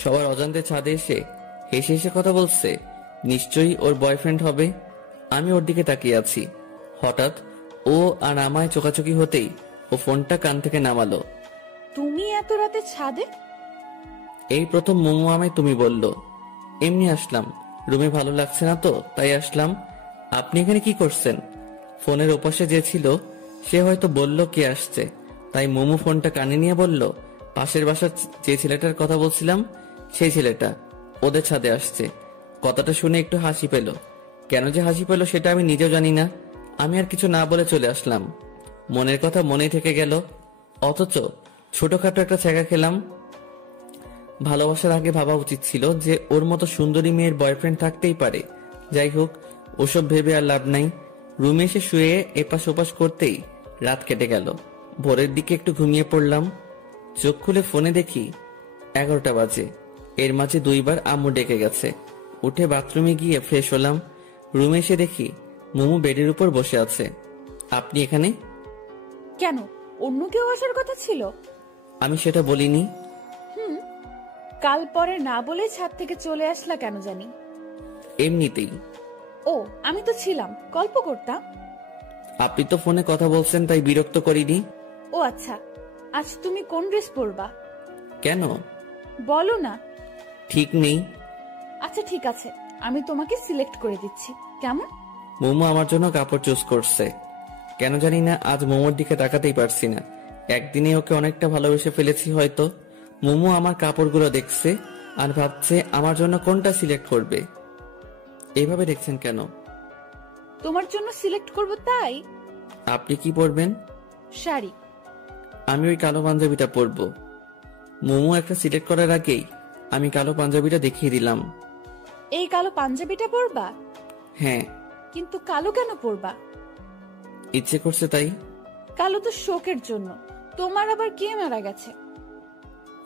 সবার অজান্তে ছাদে এসে হেসে হেসে কথা বলছে। নিশ্চয়ই ওর বয়ফ্রেন্ড হবে। আমি ওর দিকে তাকিয়ে আছি। হঠাৎ ও আর আমায় চোকাচোকি হতেই ও ফোনটা কান থেকে নামালো। তুমি এত রাতে ছাদে? এই প্রথম মোমো আমায় তুমি বলল। এমনি আসলাম, রুমে ভালো লাগছে না তো তাই আসলাম। আপনি এখানে কি করছেন? ফোনের ওপাশে যে ছিল সে হয়তো বলল কে আসছে, তাই মোমো ফোনটা কানে নিয়ে বলল, পাশের বাসার যে ছেলেটার কথা বলছিলাম সেই ছেলেটা ওদের ছাদে আসছে। কথাটা শুনে একটু হাসি পেল। কেন যে হাসি পেল সেটা আমি নিজেও জানি না। আমি আর কিছু না বলে চলে আসলাম। মনের কথা মনেই থেকে গেল, অথচ ছোটখাটো একটা ছ্যাঁকা খেলাম। ভালোবাসার আগে ভাবা উচিত ছিল যে ওর মতো সুন্দরী মেয়ের বয়ফ্রেন্ড থাকতেই পারে। যাই হোক, ওসব ভেবে আর লাভ নাই। রুমে এসে শুয়ে এপাশ ওপাশ করতেই রাত কেটে গেল। ভোরের দিকে একটু ঘুমিয়ে পড়লাম। চোখ খুলে ফোনে দেখি 11টা বাজে। এর মাঝে 2বার আম্মু ডেকে গেছে। উঠে বাথরুমে গিয়ে ফ্রেশ হলাম। রুমে এসে দেখি মোমো বেডের উপর বসে আছে। আপনি এখানে? কেন, অন্য কেউ আসার কথা ছিল? আমি সেটা বলিনি। কাল পরে না বলে ছাদ থেকে চলে আসলা কেন জানি? এমনিতেই। ও, আমি তো ছিলাম, গল্প করতাম। আপনি তো ফোনে কথা বলছেন তাই বিরক্ত করিনি। ও আচ্ছা, আজ তুমি কোন ড্রেস পরবা? কেন? বলো না। ঠিক নেই। আচ্ছা ঠিক আছে, আমি তোমাকে সিলেক্ট করে দিচ্ছি, কেমন? মোমো আমার জন্য কাপড় চুজ করছে। কেন জানি না আজ মোমোর দিকে তাকাতেই পারছি না। একদিনে ওকে অনেকটা ভালোবেসে ফেলেছি হয়তো। মোমো আমার কাপড়গুলো দেখছে আর ভাবছে আমার জন্য কোনটা সিলেক্ট করবে। এইভাবে দেখছেন কেন? তোমার জন্য সিলেক্ট করব তাই। আপনি কি পরবেন? শাড়ি। আমি ওই কালো পাঞ্জাবিটা পরবো। মোমো একটা সিলেক্ট করার আগেই আমি কালো পাঞ্জাবিটা দেখিয়ে দিলাম। এই কালো পাঞ্জাবিটা পরবা? হ্যাঁ। কিন্তু কালো কেন পরবা? ইচ্ছে করছে তাই। কালো তো শোকের জন্য। তোমার আবার কে মারা গেছে?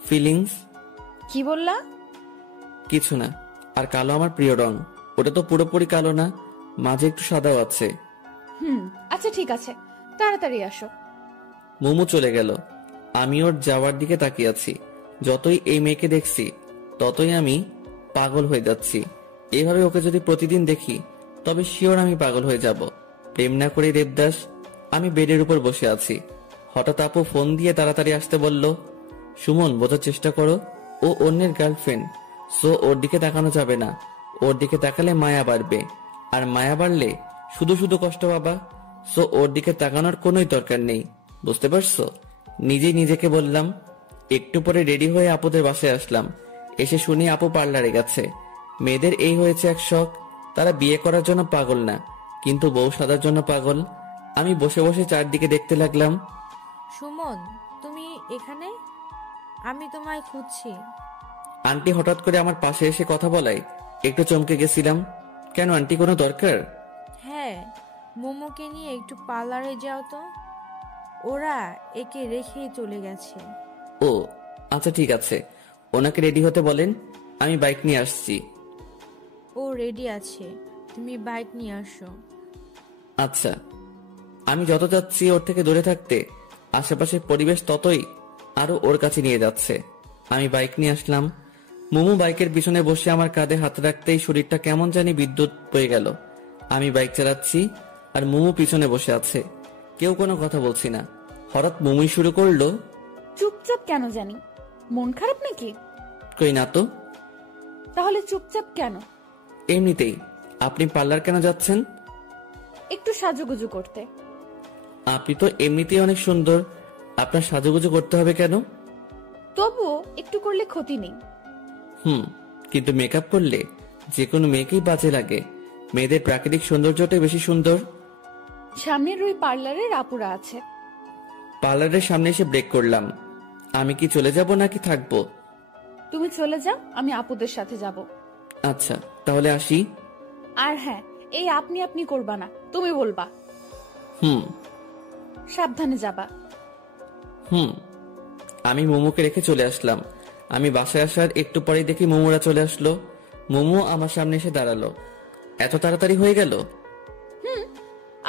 ফিলিংস। কি বললা? কিছু না। আর কালো আমার প্রিয় রং। ওটা তো পুরোপুরি কালো না, মাঝে একটু সাদাও আছে। আচ্ছা ঠিক আছে, তাড়াতাড়ি আসো। মোমো চলে গেল। আমি ওর যাওয়ার দিকে তাকিয়ে আছি। যতই এই মেয়েকে দেখছি ততই আমি পাগল হয়ে যাচ্ছি। এভাবে ওকে যদি প্রতিদিন দেখি তবে শিওর আমি পাগল হয়ে যাব। প্রেম না করে দেবদাস। আমি বেডের উপর বসে আছি। হঠাৎ আপু ফোন দিয়ে তাড়াতাড়ি আসতে বলল। সুমন, বোঝার চেষ্টা করো, ও অন্যের গার্লফ্রেন্ড, সো ওর দিকে তাকানো যাবে না। ওর দিকে তাকালে মায়া বাড়বে, আর মায়া বাড়লে শুধু শুধু কষ্ট পাবা। সো ওর দিকে তাকানোর কোনোই দরকার নেই, বুঝতে পারছো? নিজেই নিজেকে বললাম। একটু পরে রেডি হয়ে আপুদের বাসায় আসলাম। এসে শুনি আপু পার্লারে গেছে। মেয়েদের এই হয়েছে এক শখ, তারা বিয়ে করার জন্য পাগল না, কিন্তু বউ সাজার জন্য পাগল। আমি বসে বসে চারদিকে দেখতে লাগলাম। সুমন, তুমি এখানে? আমি তোমায় খুঁজছি। আন্টি হঠাৎ করে আমার পাশে এসে কথা বলায় একটু চমকে গেছিলাম। কেন আন্টি, কোনো দরকার? হ্যাঁ, মোমোকে নিয়ে একটু পার্লারে যাও তো। ওরা একে রেখেই চলে গেছে। ও আচ্ছা ঠিক আছে, ওনাকে রেডি হতে বলেন, আমি বাইক নিয়ে আসছি। ও রেডি আছে, তুমি বাইক নিয়ে আসো। আচ্ছা। আমি যত যাচ্ছি ওর থেকে দূরে থাকতে, আশেপাশের পরিবেশ ততই আরো ওর কাছে নিয়ে যাচ্ছে। আমি বাইক নিয়ে আসলাম। মোমো বাইকের পিছনে বসে আমার কাঁধে হাত রাখতেই শরীরটা কেমন জানি বিদ্যুৎ পেয়ে গেল। আমি বাইক চালাচ্ছি আর মোমো পিছনে বসে আছে, কেউ কোনো কথা বলছি না। হঠাৎ মোমোই শুরু করলো, চুপচাপ কেন জানি? মন খারাপ নাকি? কই না তো। তাহলে চুপচাপ কেন? এমনিতেই। আপনি পার্লার কেন যাচ্ছেন? একটু সাজুগুজু করতে। আপনি তো এমনিতেই অনেক সুন্দর, আপনার সাজুগুজু করতে হবে কেন? তবুও একটু করলে ক্ষতি নেই। কিন্তু মেকআপ করলে যে কোনো মেয়েকেই বাজে লাগে। মেয়েদের প্রাকৃতিক সৌন্দর্যটাই বেশি সুন্দর। সামনের ওই পার্লারের আপুরা আছে। পার্লারের সামনে এসে ব্রেক করলাম। আমি কি চলে যাব নাকি থাকবো? তুমি চলে যাও, আমি আপুদের সাথে যাব। আচ্ছা তাহলে আসি। আর হ্যাঁ, এই আপনি আপনি করবা না, তুমি বলবা। সাবধানে যাবা। আমি মোমোকে রেখে চলে আসলাম। আমি বাসায় আসার একটু পরেই দেখি মোমোরা চলে আসলো। মোমো আমার সামনে এসে দাঁড়ালো। এত তাড়াতাড়ি হয়ে গেল?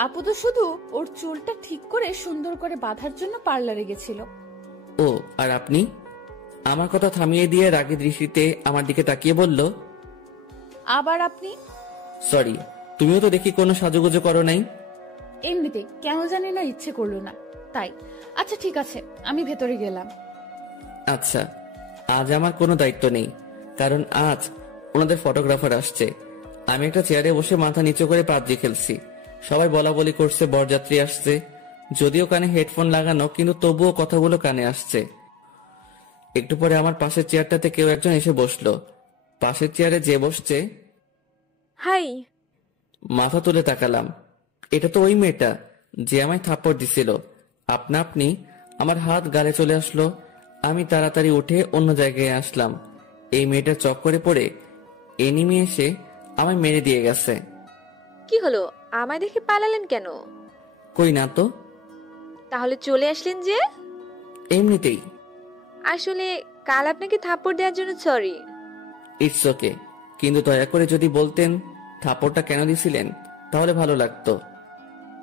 আপু তো শুধু ওর চুলটা ঠিক করে সুন্দর করে বাঁধার জন্য পার্লারে গেছিল। ও আর আপনি? আমার কথা থামিয়ে দিয়ে রাগী দৃষ্টিতে আমার দিকে তাকিয়ে বলল, আবার আপনি? সরি, তুমিও তো দেখি কোনো সাজুগুজু করো নাই। এমনিতে কেন জানি না ইচ্ছে করলো না, তাই। আচ্ছা ঠিক আছে, আমি ভেতরে গেলাম। আচ্ছা, আজ আমার কোনো দায়িত্ব নেই, কারণ আজ ওনাদের ফটোগ্রাফার আসছে। আমি একটা চেয়ারে বসে মাথা নিচু করে পাবজি খেলছি। সবাই বলা বলি করছে বরযাত্রী আসছে। যদিও কানে হেডফোন লাগানো, কিন্তু তবুও কথাগুলো কানে আসছে। একটু পরে আমার পাশের চেয়ারটাতে কেউ একজন এসে বসলো। পাশের চেয়ারে যে বসছে, হাই। মাথা তুলে তাকালাম। এটা তো ওই মেয়েটা যে আমায় থাপ্পড় দিছিল। আপনা আপনি আমার হাত গালে চলে আসলো। আমি তাড়াতাড়ি উঠে অন্য জায়গায় আসলাম। এই মেয়েটার চক্করে পড়ে এনিমি এসে আমায় মেরে দিয়ে গেছে। কি হলো, আমায় দেখে পালালেন কেন? কই না তো। তাহলে চলে আসলেন যে? এমনিতেই। আসলে কাল আপনাকে থাপ্পড় দেওয়ার জন্য সরি। ইটস ওকে, কিন্তু দয়া করে যদি বলতেন থাপ্পড়টা কেন দিছিলেন তাহলে ভালো লাগতো।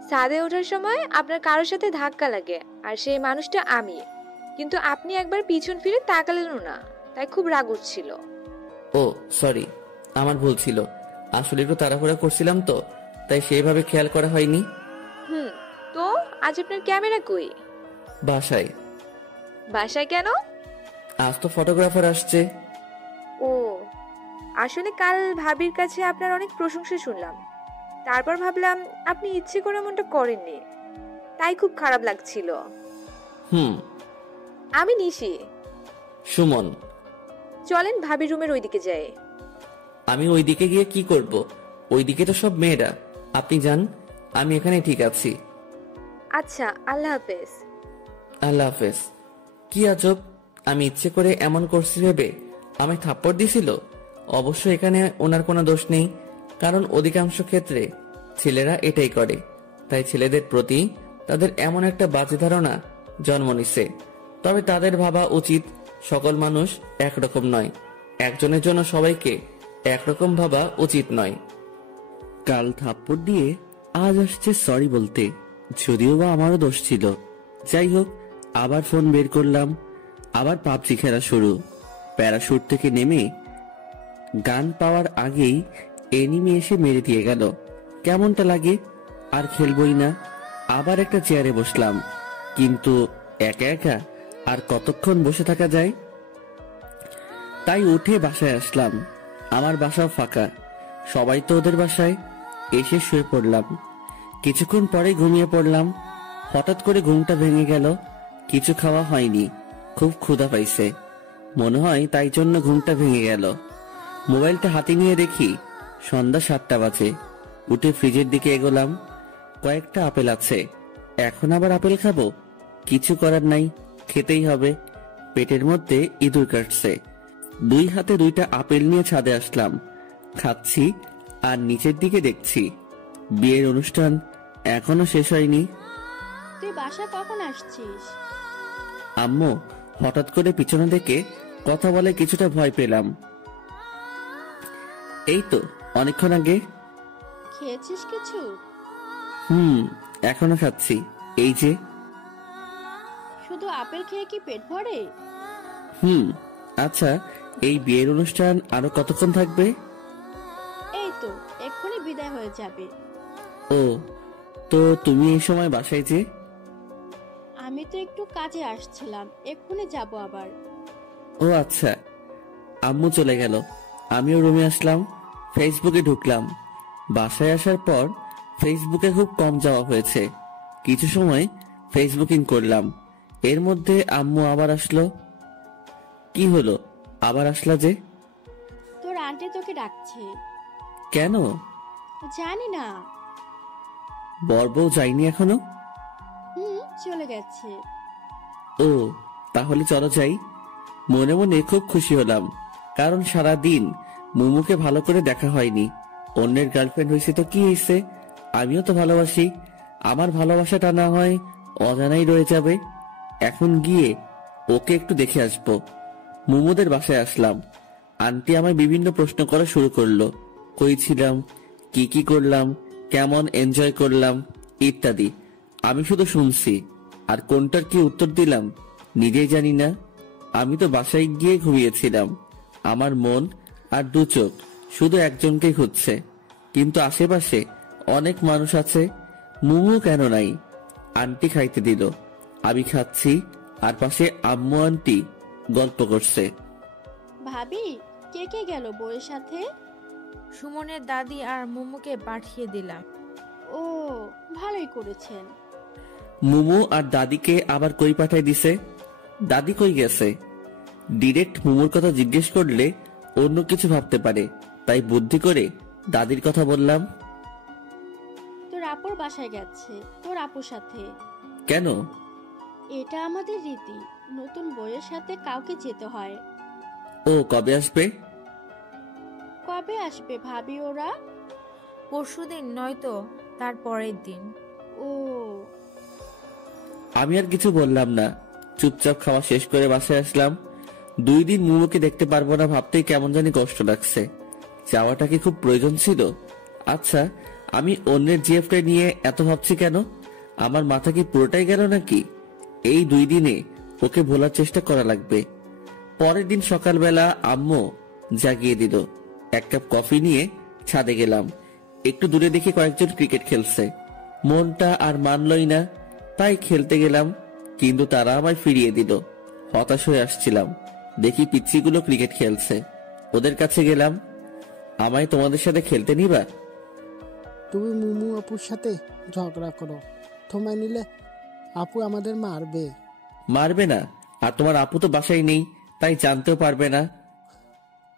ছাদে ওঠার সময় আপনার কারোর সাথে ধাক্কা লাগে, আর সেই মানুষটা আমি। কিন্তু আপনি একবার পিছন ফিরে তাকালেনও না, তাই খুব রাগ উঠছিল। ও সরি, আমার ভুল ছিল। আসলে একটু তাড়াহুড়া করছিলাম তো, তাই সেইভাবে খেয়াল করা হয়নি। তো আজ আপনার ক্যামেরা কই? বাসায়। বাসায় কেন? আজ তো ফটোগ্রাফার আসছে। ও, আসলে কাল ভাবির কাছে আপনার অনেক প্রশংসা শুনলাম। তারপর ভাবলাম আপনি ইচ্ছে করে এমনটা করেননি, তাই খুব খারাপ লাগছিল। আমি নিশি। সুমন। চলেন ভাবির রুমের ওইদিকে যাই। আমি ওইদিকে গিয়ে কি করব? ওইদিকে তো সব মেয়েরা। আপনি যান, আমি এখানে ঠিক আছি। আচ্ছা, আল্লাহ হাফেজ। আল্লাহ হাফেজ। কি আজব, আমি ইচ্ছে করে এমন করছি ভেবে আমায় থাপ্পড় দিছিল। অবশ্য এখানে ওনার কোনো দোষ নেই, কারণ অধিকাংশ ক্ষেত্রে ছেলেরা এটাই করে। তাই ছেলেদের প্রতি তাদের এমন একটা বাজে ধারণা জন্ম নিছে। তবে তাদের ভাবা উচিত সকল মানুষ একরকম নয়, একজনের জন্য সবাইকে একরকম ভাবা উচিত নয়। কাল থাপ্পড় দিয়ে আজ আসছে সরি বলতে, যদিও বা আমারও দোষ ছিল। যাই হোক, আবার ফোন বের করলাম। আবার পাবজি খেলা শুরু। প্যারাশুট থেকে নেমে গান পাওয়ার আগেই এনিমি এসে মেরে দিয়ে গেল। কেমনটা লাগে? আর খেলবই না। আবার একটা চেয়ারে বসলাম, কিন্তু একা একা আর কতক্ষণ বসে থাকা যায়? তাই উঠে বাসায় আসলাম। আমার বাসাও ফাঁকা, সবাই তো ওদের বাসায়। এসে শুয়ে পড়লাম। কিছুক্ষণ পরে ঘুমিয়ে পড়লাম। হঠাৎ করে ঘুমটা ভেঙে গেল। কিছু খাওয়া হয়নি, খুব ক্ষুধা পাইছে, মনে হয় তাই জন্য ঘুমটা ভেঙে গেল। মোবাইলটা হাতে নিয়ে দেখি সন্ধ্যা 7টা বাজে। উঠে ফ্রিজের দিকে এগোলাম। কয়েকটা আপেল আছে, এখন আবার আপেল খাবো? কিছু করার নাই, খেতেই হবে। পেটের মধ্যে ইঁদুর কাটছে। 2 হাতে 2টা আপেল নিয়ে ছাদে আসলাম। খাচ্ছি আর নিচের দিকে দেখছি বিয়ের অনুষ্ঠান এখনো শেষ হয়নি। তুই বাসায় কখন আসছিস? আম্মু হঠাৎ করে পিছনে থেকে কথা বলে কিছুটা ভয় পেলাম। এই তো অনেকক্ষণ আগে। খেয়েছিস কিছু? এখনো খাচ্ছি, এই যে। শুধু আপেল খেয়ে কি পেট ভরে? আচ্ছা, এই বিয়ের অনুষ্ঠান আরো কতক্ষণ থাকবে? এই তো এক্ষুনি বিদায় হয়ে যাবে। ও, তো তুমি এই সময় বাসায় যে? আমি তো একটু কাজে আসছিলাম, এক্ষুনি যাব আবার। ও আচ্ছা। আম্মু চলে গেল, আমিও রুমে আসলাম। ফেসবুকে ঢুকলাম। বাসায় আসার পর ফেসবুকে খুব কম যাওয়া হয়েছে। কিছু সময় ফেসবুকিং করলাম। এর মধ্যে আম্মু আবার আসলো। কি হলো, আবার আসলা যে? তোর আন্টি তোকে ডাকছে। কেন? জানি না। বর বউ যায়নি এখনো? চলে গেছে। ও, তাহলে চলো যাই। মনে মনে খুব খুশি হলাম, কারণ সারা দিন মুমুকে ভালো করে দেখা হয়নি। অন্যের গার্লফ্রেন্ড হয়েছে তো কি হয়েছে, আমিও তো ভালোবাসি। আমার ভালোবাসাটা না হয় অজানাই রয়ে যাবে। এখন গিয়ে ওকে একটু দেখে আসবো। মুমুদের বাসায় আসলাম। আন্টি আমায় বিভিন্ন প্রশ্ন করা শুরু করলো। কই ছিলাম, কি কি করলাম, কেমন এনজয় করলাম ইত্যাদি। আমি শুধু শুনছি, আর কোনটার কি উত্তর দিলাম নিজেই জানি না। আমি তো বাসায় গিয়ে ঘুমিয়েছিলাম। আমার মন আর 2 চোখ শুধু একজনকেই খুঁজছে, কিন্তু আশেপাশে অনেক মানুষ আছে। মুমু কেন নাই? আন্টি খাইতে দিল, আমি খাচ্ছি, আর পাশে আম্মু আন্টি গল্প করছে। ভাবি, কে কে গেল বউয়ের সাথে? সুমনের দাদি আর মুমুকে পাঠিয়ে দিলাম। ও, ভালোই করেছেন। মুমু আর দাদিকে আবার কই পাঠাই দিছে? দাদি কই গেছে? ডিরেক্ট মুমুর কথা জিজ্ঞেস করলে অন্য কিছু ভাবতে পারে, তাই বুদ্ধি করে দাদির কথা বললাম। তোর আপুর বাসায় গেছে, তোর আপুর সাথে। কেন? এটা আমাদের রীতি, নতুন বউয়ের সাথে কাউকে যেতে হয়। ও, কবে আসবে? কবে আসবে ভাবি ওরা? পরশুদিন নয়তো তার পরের দিন। ও, আমি আর কিছু বললাম না, চুপচাপ খাওয়া শেষ করে বাসায় আসলাম। 2 দিন মুমুকে দেখতে পারবো না ভাবতেই কেমন জানি কষ্ট লাগছে। যাওয়াটা কি খুব প্রয়োজন ছিল? আচ্ছা, আমি অন্যের জিএফটা নিয়ে এত ভাবছি কেন? আমার মাথা কি পুরোটাই গেল নাকি? এই 2 দিনে ওকে ভোলার চেষ্টা করা লাগবে। পরের দিন সকালবেলা আম্মু জাগিয়ে দিল। 1 কাপ কফি নিয়ে ছাদে গেলাম। একটু দূরে দেখি কয়েকজন ক্রিকেট খেলছে। মনটা আর মানলই না, তাই খেলতে গেলাম, কিন্তু তারা আমায় ফিরিয়ে দিল। হতাশ হয়ে আসছিলাম। দেখি পিচ্চিগুলো ক্রিকেট খেলছে, ওদের কাছে গেলাম। আমায় তোমাদের সাথে খেলতে নিবা? তুমি মুমু আপুর সাথে ঝগড়া করো, তোমায় নিলে আপু আমাদের মারবে। মারবে না, আর তোমার আপু তো বাসায় নেই, তাই জানতেও পারবে না।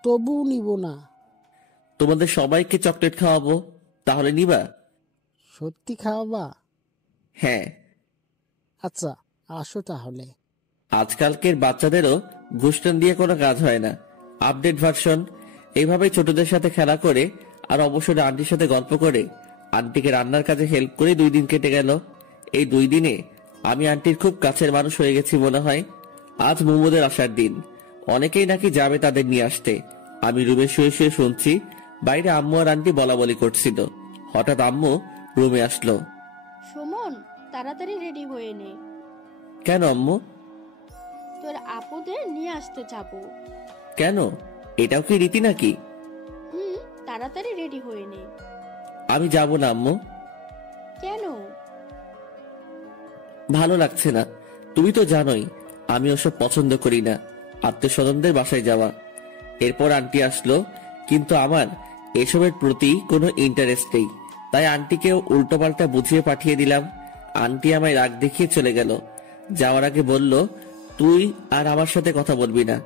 তবুও নিব না। তোমাদের সবাইকে চকলেট খাওয়াবো, তাহলে নিবা? সত্যি খাওয়াবা? হ্যাঁ। আচ্ছা, আসো তাহলে। আজকালকের বাচ্চাদেরও ঘুষটান দিয়ে কোনো কাজ হয় না, আপডেট ভার্সন। এইভাবেই ছোটদের সাথে খেলা করে আর অবসরে আন্টির সাথে গল্প করে আন্টিকে রান্নার কাজে হেল্প করে 2 দিন কেটে গেল। এই 2 দিনে আমি আন্টির খুব কাছের মানুষ হয়ে গেছি মনে হয়। আজ মোমোদের আসার দিন, অনেকেই নাকি যাবে তাদের নিয়ে আসতে। আমি রুমে শুয়ে শুয়ে শুনছি বাইরে আম্মু আর আন্টি বলা বলি করছিল। হঠাৎ আম্মু রুমে আসলো। সুমন, তাড়াতাড়ি রেডি হয়ে নে। কেন আম্মু? তোর আপুদের নিয়ে আসতে যাব। কেন? এটাও কি রীতি নাকি? তাড়াতাড়ি রেডি হয়ে নে। আমি যাব না আম্মু। কেন? ভালো লাগছে না, তুমি তো জানোই আমি ওসব পছন্দ করি না, আত্মীয় স্বজনদের বাসায় যাওয়া। এরপর আন্টি আসলো, কিন্তু আমার এসবের প্রতি কোনো ইন্টারেস্ট নেই, তাই আন্টিকেও উল্টোপাল্টা বুঝিয়ে পাঠিয়ে দিলাম। আন্টি আমায় রাগ দেখিয়ে চলে গেল। যাওয়ার আগে বলল, তুই আর আমার সাথে কথা বলবি না।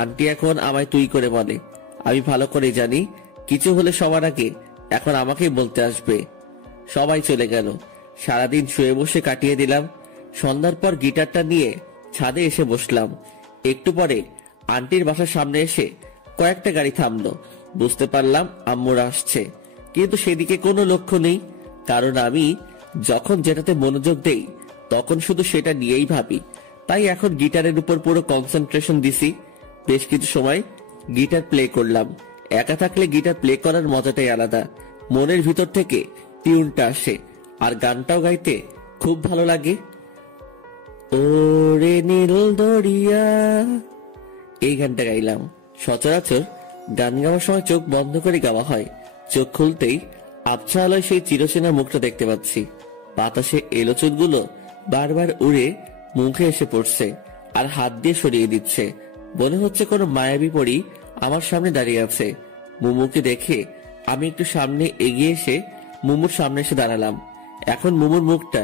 আন্টি এখন আমায় তুই করে বলে। আমি ভালো করে জানি কিছু হলে সবার আগে এখন আমাকেই বলতে আসবে। সবাই চলে গেল। সারাদিন শুয়ে বসে কাটিয়ে দিলাম। সন্ধ্যার পর গিটারটা নিয়ে ছাদে এসে বসলাম। একটু পরে আন্টির বাসার সামনে এসে কয়েকটা গাড়ি থামলো। বুঝতে পারলাম আম্মুরা আসছে, কিন্তু সেদিকে কোনো লক্ষ্য নেই। কারণ আমি যখন যেটাতে মনোযোগ দেই তখন শুধু সেটা নিয়েই ভাবি। তাই এখন গিটারের উপর পুরো কনসেন্ট্রেশন দিছি। বেশ কিছু সময় গিটার প্লে করলাম। একা থাকলে গিটার প্লে করার মজাটাই আলাদা। মনের ভিতর থেকে টিউনটা আসে আর গানটাও গাইতে খুব ভালো লাগে। ওরে নীল দরিয়া, এই গানটা গাইলাম। সচরাচর গান গাওয়ার সময় চোখ বন্ধ করে গাওয়া হয়। চোখ খুলতেই আবছা আলোয় সেই চিরচেনা মুখটা দেখতে পাচ্ছি। বাতাসে এলো চুলগুলো বারবার উড়ে মুখে এসে পড়ছে আর হাত দিয়ে সরিয়ে দিচ্ছে। মনে হচ্ছে কোনো মায়াবী পরী আমার সামনে দাঁড়িয়ে আছে। মুমুকে দেখে আমি একটু সামনে এগিয়ে এসে মুমুর সামনে এসে দাঁড়ালাম। এখন মুমুর মুখটা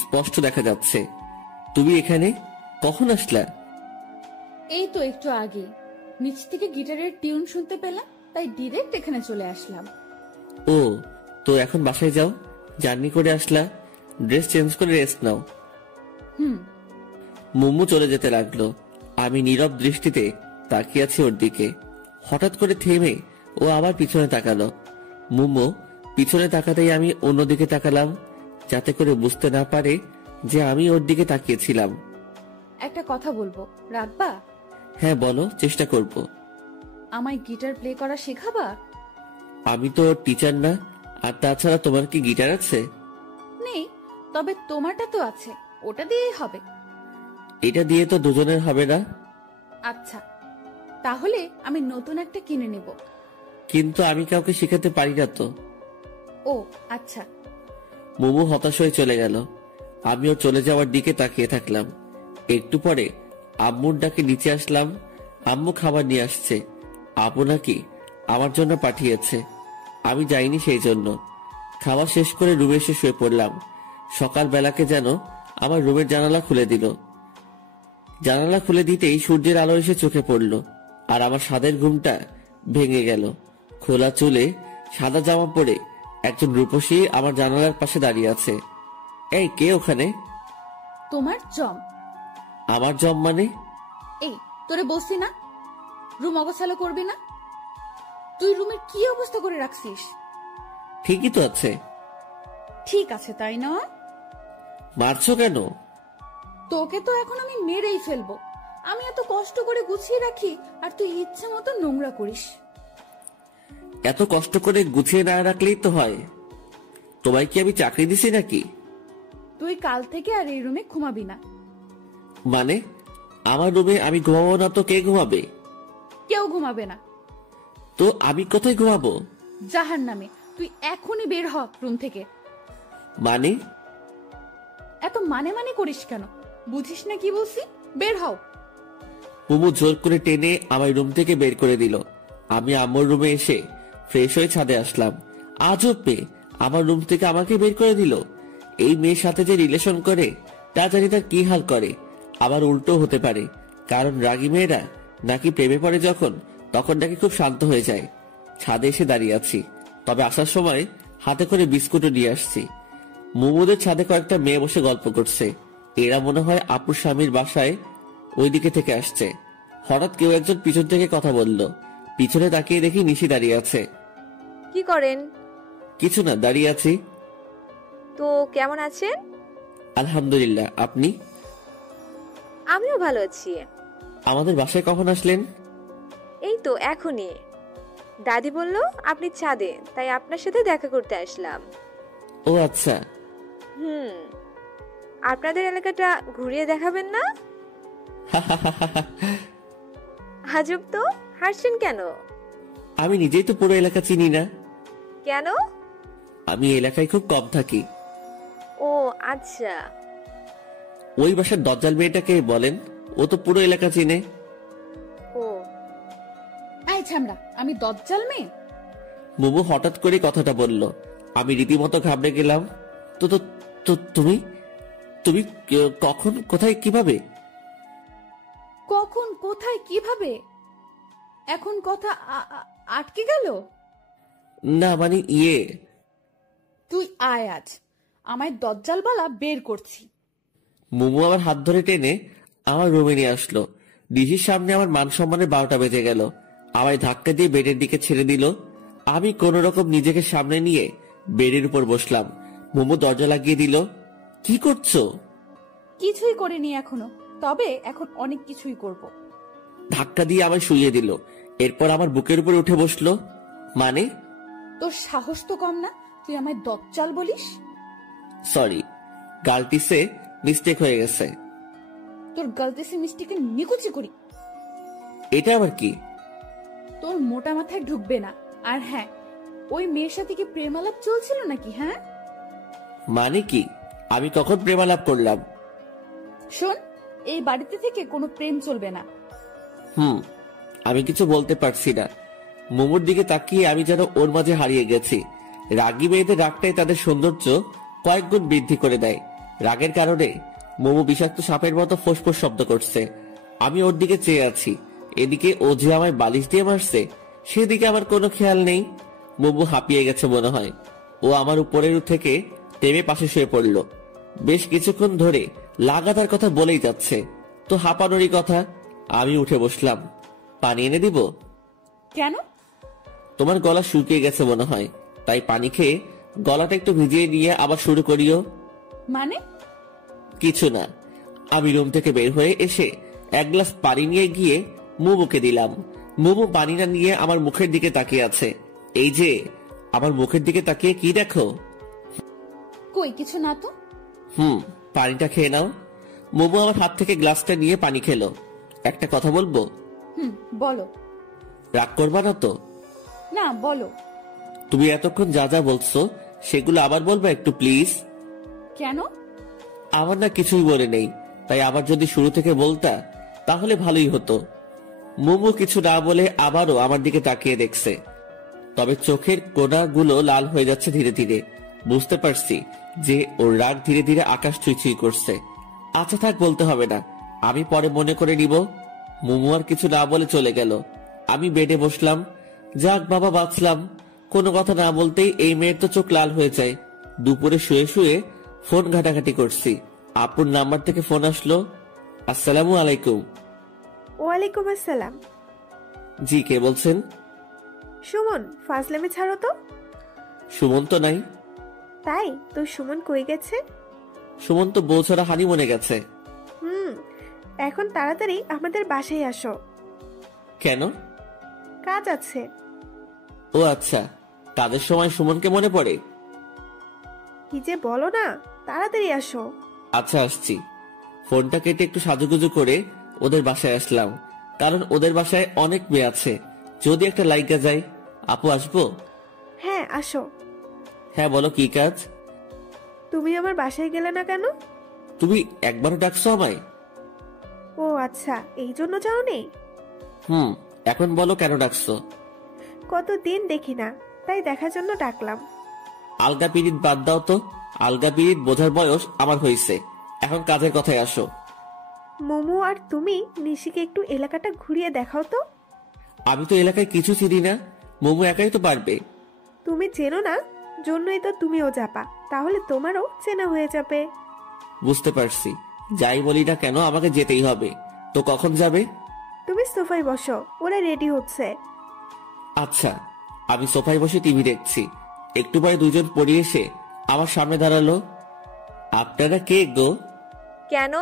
স্পষ্ট দেখা যাচ্ছে। তুমি এখানে কখন আসলা? এই তো একটু আগে নিচ থেকে গিটারের টিউন শুনতে পেলাম, তাই ডিরেক্ট এখানে চলে আসলাম। ও, তো এখন বাসায় যাও। জার্নি করে আসলা, ড্রেস চেঞ্জ করে রেস্ট নাও। মুমু চলে যেতে লাগলো। আমি নীরব দৃষ্টিতে তাকিয়ে আছি ওর দিকে। হঠাৎ করে থেমে ও আবার পিছনে তাকালো। মুমু পিছনে তাকাতেই আমি অন্যদিকে তাকালাম, যাতে করে বুঝতে না পারে যে আমি ওর দিকে তাকিয়েছিলাম। একটা কথা বলবো, রাখবা? হ্যাঁ বলো, চেষ্টা করব। আমায় গিটার প্লে করা শেখাবা? আমি তো টিচার না। আর তাছাড়া তোমার কি গিটার আছে? নেই, তবে তোমারটা তো আছে, ওটা দিয়েই হবে। এটা দিয়ে তো দুজনের হবে না। আচ্ছা, তাহলে আমি নতুন একটা কিনে নেব। কিন্তু আমি কাউকে শেখাতে পারি না তো। ও আচ্ছা। মুমু হতাশ হয়ে চলে গেল। আমিও চলে যাওয়ার দিকে তাকিয়ে থাকলাম। একটু পরে আম্মুর ডাকে নিচে আসলাম। আম্মু খাবার নিয়ে আসছে। আপু নাকি আমার জন্য পাঠিয়েছে। আমি যাইনি সেই জন্য। খাওয়া শেষ করে রুমে এসে শুয়ে পড়লাম। সকাল বেলাকে যেন আমার রুমের জানালা খুলে দিল। জানালা খুলে দিতেই সূর্যের আলো এসে চোখে পড়ল আর আমার সাদের ঘুমটা ভেঙে গেল। খোলা চুলে সাদা জামা পরে একজন রূপসী আমার জানালার পাশে দাঁড়িয়ে আছে। এই, কে ওখানে? তোমার জম। আমার জম মানে? এই, তোরে বলছি না রুম অগোছালো করবি না? তুই রুমের কি অবস্থা করে রাখছিস? ঠিকই তো আছে। ঠিক আছে, তাই না? মারছো কেন? তোকে তো এখন আমি মেরেই ফেলবো। আমি এত কষ্ট করে গুছিয়ে রাখি আর তুই ইচ্ছে মতো নোংরা করিস। এত কষ্ট করে গুছিয়ে না রাখলেই তো হয়। তোমায় কি আমি চাকরি দিছি নাকি? তুই কাল থেকে আর এই রুমে ঘুমাবি না। মানে আমার রুমে আমি ঘুমাবো না তো কে ঘুমাবে? কেউ ঘুমাবে না। তো আমি কোথায় ঘুমাবো? জাহান্নামে। তুই এখনই বের হ রুম থেকে। মানে? এত মানে মানে করিস কেন? বুঝিস না কি বলছি? বের হও। মুমু জোর করে টেনে আমার রুম থেকে বের করে দিল। আমি আম্মুর রুমে এসে ফ্রেশ হয়ে ছাদে আসলাম। আজব মেয়ে, আমার রুম থেকে আমাকে বের করে দিল। এই মেয়ের সাথে যে রিলেশন করে তা জানি তার কি হাল করে। আবার উল্টো হতে পারে, কারণ রাগী মেয়েরা নাকি প্রেমে পড়ে যখন, তখন নাকি খুব শান্ত হয়ে যায়। ছাদে এসে দাঁড়িয়ে আছি, তবে আসার সময় হাতে করে বিস্কুটও নিয়ে আসছি। মুমুদের ছাদে কয়েকটা মেয়ে বসে গল্প করছে। এরা মনে হয় আপুর স্বামীর বাসায় ওইদিকে থেকে আসছে। হঠাৎ কেউ একজন পিছন থেকে কথা বলল। পিছনে তাকিয়ে দেখি নিশি দাঁড়িয়ে আছে। কি করেন? কিছু না, দাঁড়িয়ে আছি। তো কেমন আছেন? আলহামদুলিল্লাহ, আপনি? আমিও ভালো আছি। আমাদের বাসায় কখন আসলেন? এই তো এখনই। দাদি বলল আপনি ছাদে, তাই আপনার সাথে দেখা করতে আসলাম। ও আচ্ছা। আপনাদের এলাকাটা ঘুরিয়ে দেখাবেন না? আজব তো, হাসছেন কেন? আমি নিজেই তো পুরো এলাকা চিনি না। কেন? আমি এলাকায় খুব কম থাকি। ও আচ্ছা। ওই বাসার দজ্জাল মেয়েটাকে বলেন, ও তো পুরো এলাকা চিনে। ও এই ছামড়া, আমি দজ্জাল মেয়ে? মুমু হঠাৎ করে কথাটা বলল। আমি রীতিমতো ঘাবড়ে গেলাম। তো তো তো তুমি তুমি কখন, কোথায়, কিভাবে? কখন, কোথায়, কিভাবে? এখন কথা আটকে গেল? না মানে তুই আয়, আজ আমায় দজ্জালবালা বের করছি। মোমো আমার হাত ধরে টেনে আমার রুমে নিয়ে আসলো। নিশির সামনে আমার মান সম্মানের 12টা বেজে গেল। আমায় ধাক্কা দিয়ে বেডের দিকে ছেড়ে দিল। আমি কোন রকম নিজেকে সামনে নিয়ে বেডের উপর বসলাম। মোমো দরজা লাগিয়ে দিল। কি করছো? কিছুই করিনি এখনো, তবে এখন অনেক কিছুই করব। ধাক্কা দিয়ে আমায় শুইয়ে দিল। এরপর আমার বুকের উপর উঠে বসলো। মানে? তোর সাহস তো কম না, তুই আমায় দজ্জাল বলিস? সরি, গালতিসে মিস্টেক হয়ে গেছে। তোর গলতিসে মিস্টেকে নিকুচি করি। এটা আবার কি? তোর মোটা মাথায় ঢুকবে না। আর হ্যাঁ, ওই মেয়ের সাথে কি প্রেমালাপ চলছিল নাকি? হ্যাঁ মানে কি? আমি কখন প্রেমালাপ করলাম? শোন, এই বাড়িতে থেকে কোনো প্রেম চলবে না। আমি কিছু বলতে পারছি না। মোমোর দিকে তাকিয়ে আমি যেন ওর মাঝে হারিয়ে গেছি। রাগী মেয়েদের রাগটাই তাদের সৌন্দর্য কয়েক গুণ বৃদ্ধি করে দেয়। রাগের কারণে মোমো বিষাক্ত সাপের মতো ফোঁসফোঁস শব্দ করছে। আমি ওর দিকে চেয়ে আছি। এদিকে ও যে আমায় বালিশ দিয়ে মারছে, সেদিকে আমার কোনো খেয়াল নেই। মোমো হাঁপিয়ে গেছে মনে হয়। ও আমার উপরের থেকে টেমে পাশে শুয়ে পড়ল। বেশ কিছুক্ষণ ধরে লাগাতার কথা বলেই যাচ্ছে। তো হাঁপানোরই কথা। আমি উঠে বসলাম। পানি এনে দিব? কেন? তোমার গলা শুকিয়ে গেছে মনে হয়, তাই পানি খেয়ে গলাটা একটু ভিজিয়ে নিয়ে আবার শুরু করিও। মানে? কিছু না। আমি রুম থেকে বের হয়ে এসে এক গ্লাস পানি নিয়ে গিয়ে মোমোকে দিলাম। মোমো পানি না নিয়ে আমার মুখের দিকে তাকিয়ে আছে। এই যে আমার মুখের দিকে তাকিয়ে কি দেখো? কই কিছু না তো। পানিটা খেয়ে নাও। মোমো আমার হাত থেকে গ্লাসটা নিয়ে পানি খেলো। একটা কথা বলবো? বলো। রাগ করবা না তো? না, বলো। তুমি এতক্ষণ যা যা বলছো সেগুলো আবার বলবা একটু প্লিজ। কেন? আমার না কিছুই বলে নেই, তাই আবার যদি শুরু থেকে বলতা তাহলে ভালোই হতো। মোমো কিছু না বলে আবারও আমার দিকে তাকিয়ে দেখছে, তবে চোখের কোণাগুলো লাল হয়ে যাচ্ছে ধীরে ধীরে। বুঝতে পারছি যে ওর রাগ ধীরে ধীরে আকাশ ছুঁই করছে। আচ্ছা থাক, বলতে হবে না, আমি পরে মনে করে নিব। মোমো আর কিছু না বলে চলে গেল। আমি বেডে বসলাম। যাক বাবা, বাঁচলাম। কোনো কথা না বলতেই এই মেয়ের তো চোখ লাল হয়ে যায়। দুপুরে শুয়ে শুয়ে ফোন ঘাটাঘাটি করছি। আপুর নাম্বার থেকে ফোন আসলো। আসসালামু আলাইকুম। ওয়ালাইকুম আসসালাম। জি, কে বলছেন? সুমন, ফাজলামি ছাড়ো তো। সুমন তো নাই। তাই তো? সুমন কই গেছে? সুমন তো বউ ছাড়া হানিমুনে গেছে। এখন তাড়াতাড়ি আমাদের বাসায় আসো। কেন? কাজ আছে। ও আচ্ছা, কাজের সময় সুমনকে মনে পড়ে? কি যে বলো না, তাড়াতাড়ি আসো। আচ্ছা আসছি। ফোনটা কেটে একটু সাজুগুজু করে ওদের বাসায় আসলাম, কারণ ওদের বাসায় অনেক মেয়ে আছে, যদি একটা লাইকা যায়। আপু আসবো? হ্যাঁ আসো। হ্যাঁ বলো, কি কাজ? তুমি আমার বাসায় গেলে না কেন? তুমি একবারও ডাকছো আমায়? ও আচ্ছা, এই জন্য যাওনি? এখন বলো কেন ডাকছো? কতদিন দেখি না, তাই দেখার জন্য ডাকলাম। আলগা পিরিত বাদ দাও তো। আলগা পিরিত বোঝার বয়স আমার হয়েছে, এখন কাজের কথায় আসো। মোমো আর তুমি নিশিকে একটু এলাকাটা ঘুরিয়ে দেখাও তো। আমি তো এলাকায় কিছু চিনি না, মোমো একাই তো পারবে। তুমি চেনো না, জন্যই তো তুমিও যাবা, তাহলে তোমারও চেনা হয়ে যাবে। বুঝতে পারছি, যাই বলি না কেন আমাকে যেতেই হবে। তো কখন যাবে? তুমি সোফায় বসো, ওরা রেডি হচ্ছে। আচ্ছা। আমি সোফায় বসে টিভি দেখছি। একটু পরে দুজন পড়ে এসে আমার সামনে দাঁড়ালো। আপনারা কে গো? কেন,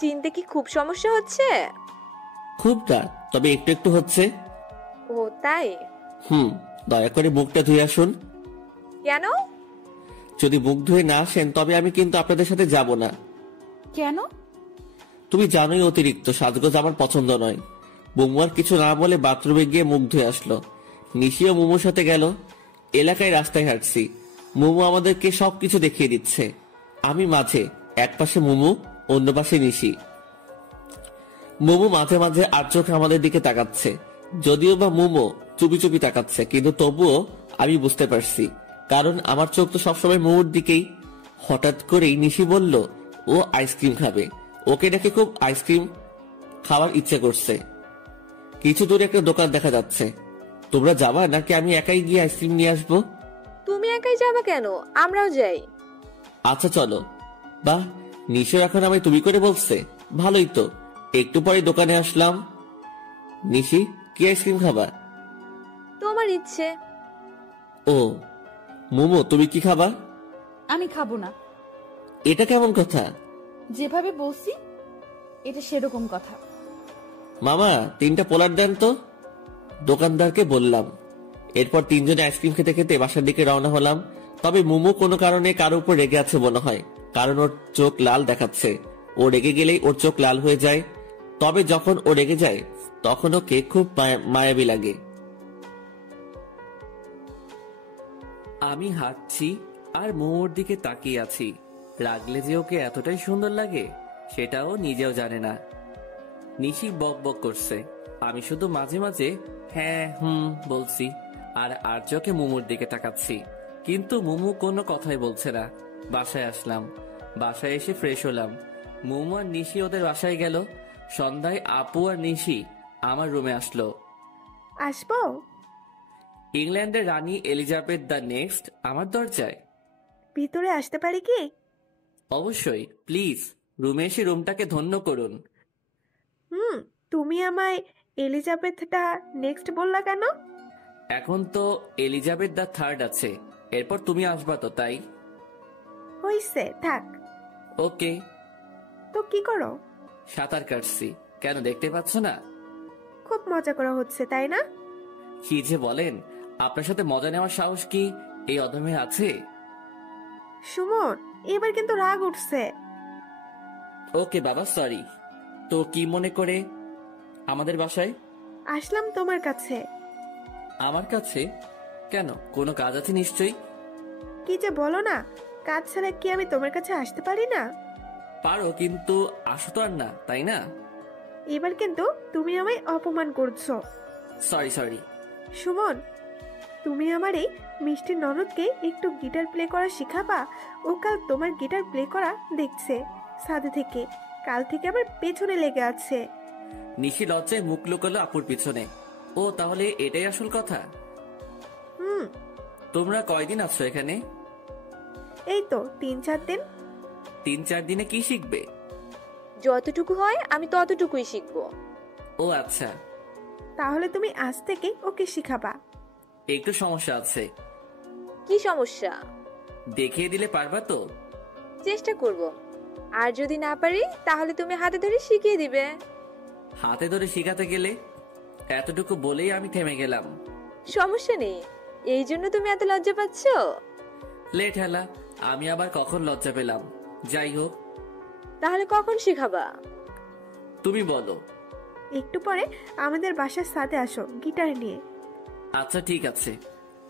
চিনতে কি খুব সমস্যা হচ্ছে? খুব না, তবে একটু একটু হচ্ছে। ও তাই? দয়া করে মুখটা ধুয়ে আসুন। কেন? যদি মুখ ধুয়ে না আসেন তবে আমি কিন্তু আপনাদের সাথে যাব না। কেন? তুমি জানোই অতিরিক্ত সাজগোজ আমার পছন্দ নয়। মোমো আর কিছু না বলে বাথরুমে গিয়ে মুখ ধুয়ে আসলো। নিশিও মোমোর সাথে গেল। এলাকায় রাস্তায় হাঁটছি, মোমো আমাদেরকে সবকিছু দেখিয়ে দিচ্ছে। আমি মাঝে, এক পাশে মোমো, অন্য পাশে নিশি। মোমো মাঝে মাঝে আর চোখে আমাদের দিকে তাকাচ্ছে, যদিও বা মোমো চুপি চুপি তাকাচ্ছে, কিন্তু তবুও আমি বুঝতে পারছি, কারণ আমার চোখ তো সবসময় মোমোর দিকেই। হঠাৎ করেই নিশি বলল ও আইসক্রিম খাবে, ওকে নাকি খুব আইসক্রিম খাবার ইচ্ছে করছে। কিছু দূরে একটা দোকান দেখা যাচ্ছে। তোমরা যাবা নাকি আমি একাই গিয়ে আইসক্রিম নিয়ে আসবো? তুমি একাই যাবা কেন? আমরাও যাই। আচ্ছা চলো। বাহ, নিশো এখন আমায় তুমি করে বলছে, ভালোই তো। একটু পরে দোকানে আসলাম। নিশি, কি আইসক্রিম খাবা? তোমার ইচ্ছে। ও মোমো, তুমি কি খাবা? আমি খাবো না। এটা কেমন কথা? যেভাবে বলছি এটা সেরকম কথা। মামা, 3টা পোলার দেন তো। দোকানদারকে বললাম। এরপর 3 জনে আইসক্রিম খেতে খেতে বাসার দিকে রওনা হলাম। তবে মোমো কোনো কারণে কারো উপর রেগে আছে মনে হয়, কারণ ওর চোখ লাল দেখাচ্ছে। ও রেগে গেলেই ওর চোখ লাল হয়ে যায়। তবে যখন ও রেগে যায় তখন ওকে খুব মায়াবী লাগে। আমি হাঁটছি আর মোমোর দিকে তাকিয়ে আছি। রাগলে যে ওকে এতটাই সুন্দর লাগে সেটাও নিজেও জানে না। নিশি বক বক করছে, আমি শুধু মাঝে মাঝে হ্যাঁ বলছি আর চোখে মোমোর দিকে তাকাচ্ছি। কিন্তু মোমো কোনো কথাই বলছে না। বাসায় আসলাম। বাসায় এসে ফ্রেশ হলাম। মোমো আর নিশি ওদের বাসায় গেল। সন্ধ্যায় আপু আর নিশি আমার রুমে আসলো। আসবো? ইংল্যান্ডের রানী এলিজাবেথ দ্য নেক্সট আমার দরজায়। ভিতরে আসতে পারি কি? অবশ্যই, প্লিজ রুমে এসে রুমটাকে ধন্য করুন। তুমি আমায় এলিজাবেথটা নেক্সট বললা কেন? এখন তো এলিজাবেথ দ্য থার্ড আছে, এরপর তুমি আসবা তো, তাই। হইছে, থাক। ওকে। তো কি করো? সাঁতার কাটছি। কেন, দেখতে পাচ্ছ না? খুব মজা করা হচ্ছে, তাই না? কি যে বলেন, আপনার সাথে মজা নেওয়ার সাহস কি এই অধমের আছে? সুমন, এবার কিন্তু রাগ উঠছে। ওকে বাবা, সরি। তো কি মনে করে আমাদের বাসায় আসলাম তোমার কাছে। আমার কাছে কেন, কোনো কাজ আছে নিশ্চয়ই। কি যে বলো না, কাজ ছাড়া কি আমি তোমার কাছে আসতে পারি না? পারো, কিন্তু আসো তো আর না, তাই না? এবার কিন্তু তুমি আমায় অপমান করছো। সরি। সুমন, তুমি আমার এই মিষ্টি ননদকে একটু গিটার প্লে করা শিখাবা? ও কাল তোমার গিটার প্লে করা দেখছে সাথে থেকে, কাল থেকে আবার পেছনে লেগে আছে। নিশি লজ্জায় মুখ লুকালো আপুর পিছনে। ও তাহলে এটাই আসল কথা। তোমরা কয়দিন আছো এখানে? এই তো 3-4 দিন। 3-4 দিনে কি শিখবে? যতটুকু হয় আমি ততটুকুই শিখবো। ও আচ্ছা। তাহলে তুমি আজ থেকে ওকে শিখাবা। একটু সমস্যা আছে। কি সমস্যা? দেখিয়ে দিলে পারবা তো? চেষ্টা করব। আর যদি না পারি তাহলে তুমি হাতে ধরে শিখিয়ে দিবে। হাতে ধরে শিখাতে গেলে? এতটুকু বলেই আমি থেমে গেলাম। সমস্যা নেই, এই জন্য তুমি এত লজ্জা পাচ্ছ? লেট হেলা, আমি আবার কখন লজ্জা পেলাম? যাই হোক। তাহলে কখন শিখাবা? তুমি বলো। একটু পরে আমাদের বাসার সাথে আসো গিটার নিয়ে। আচ্ছা ঠিক আছে।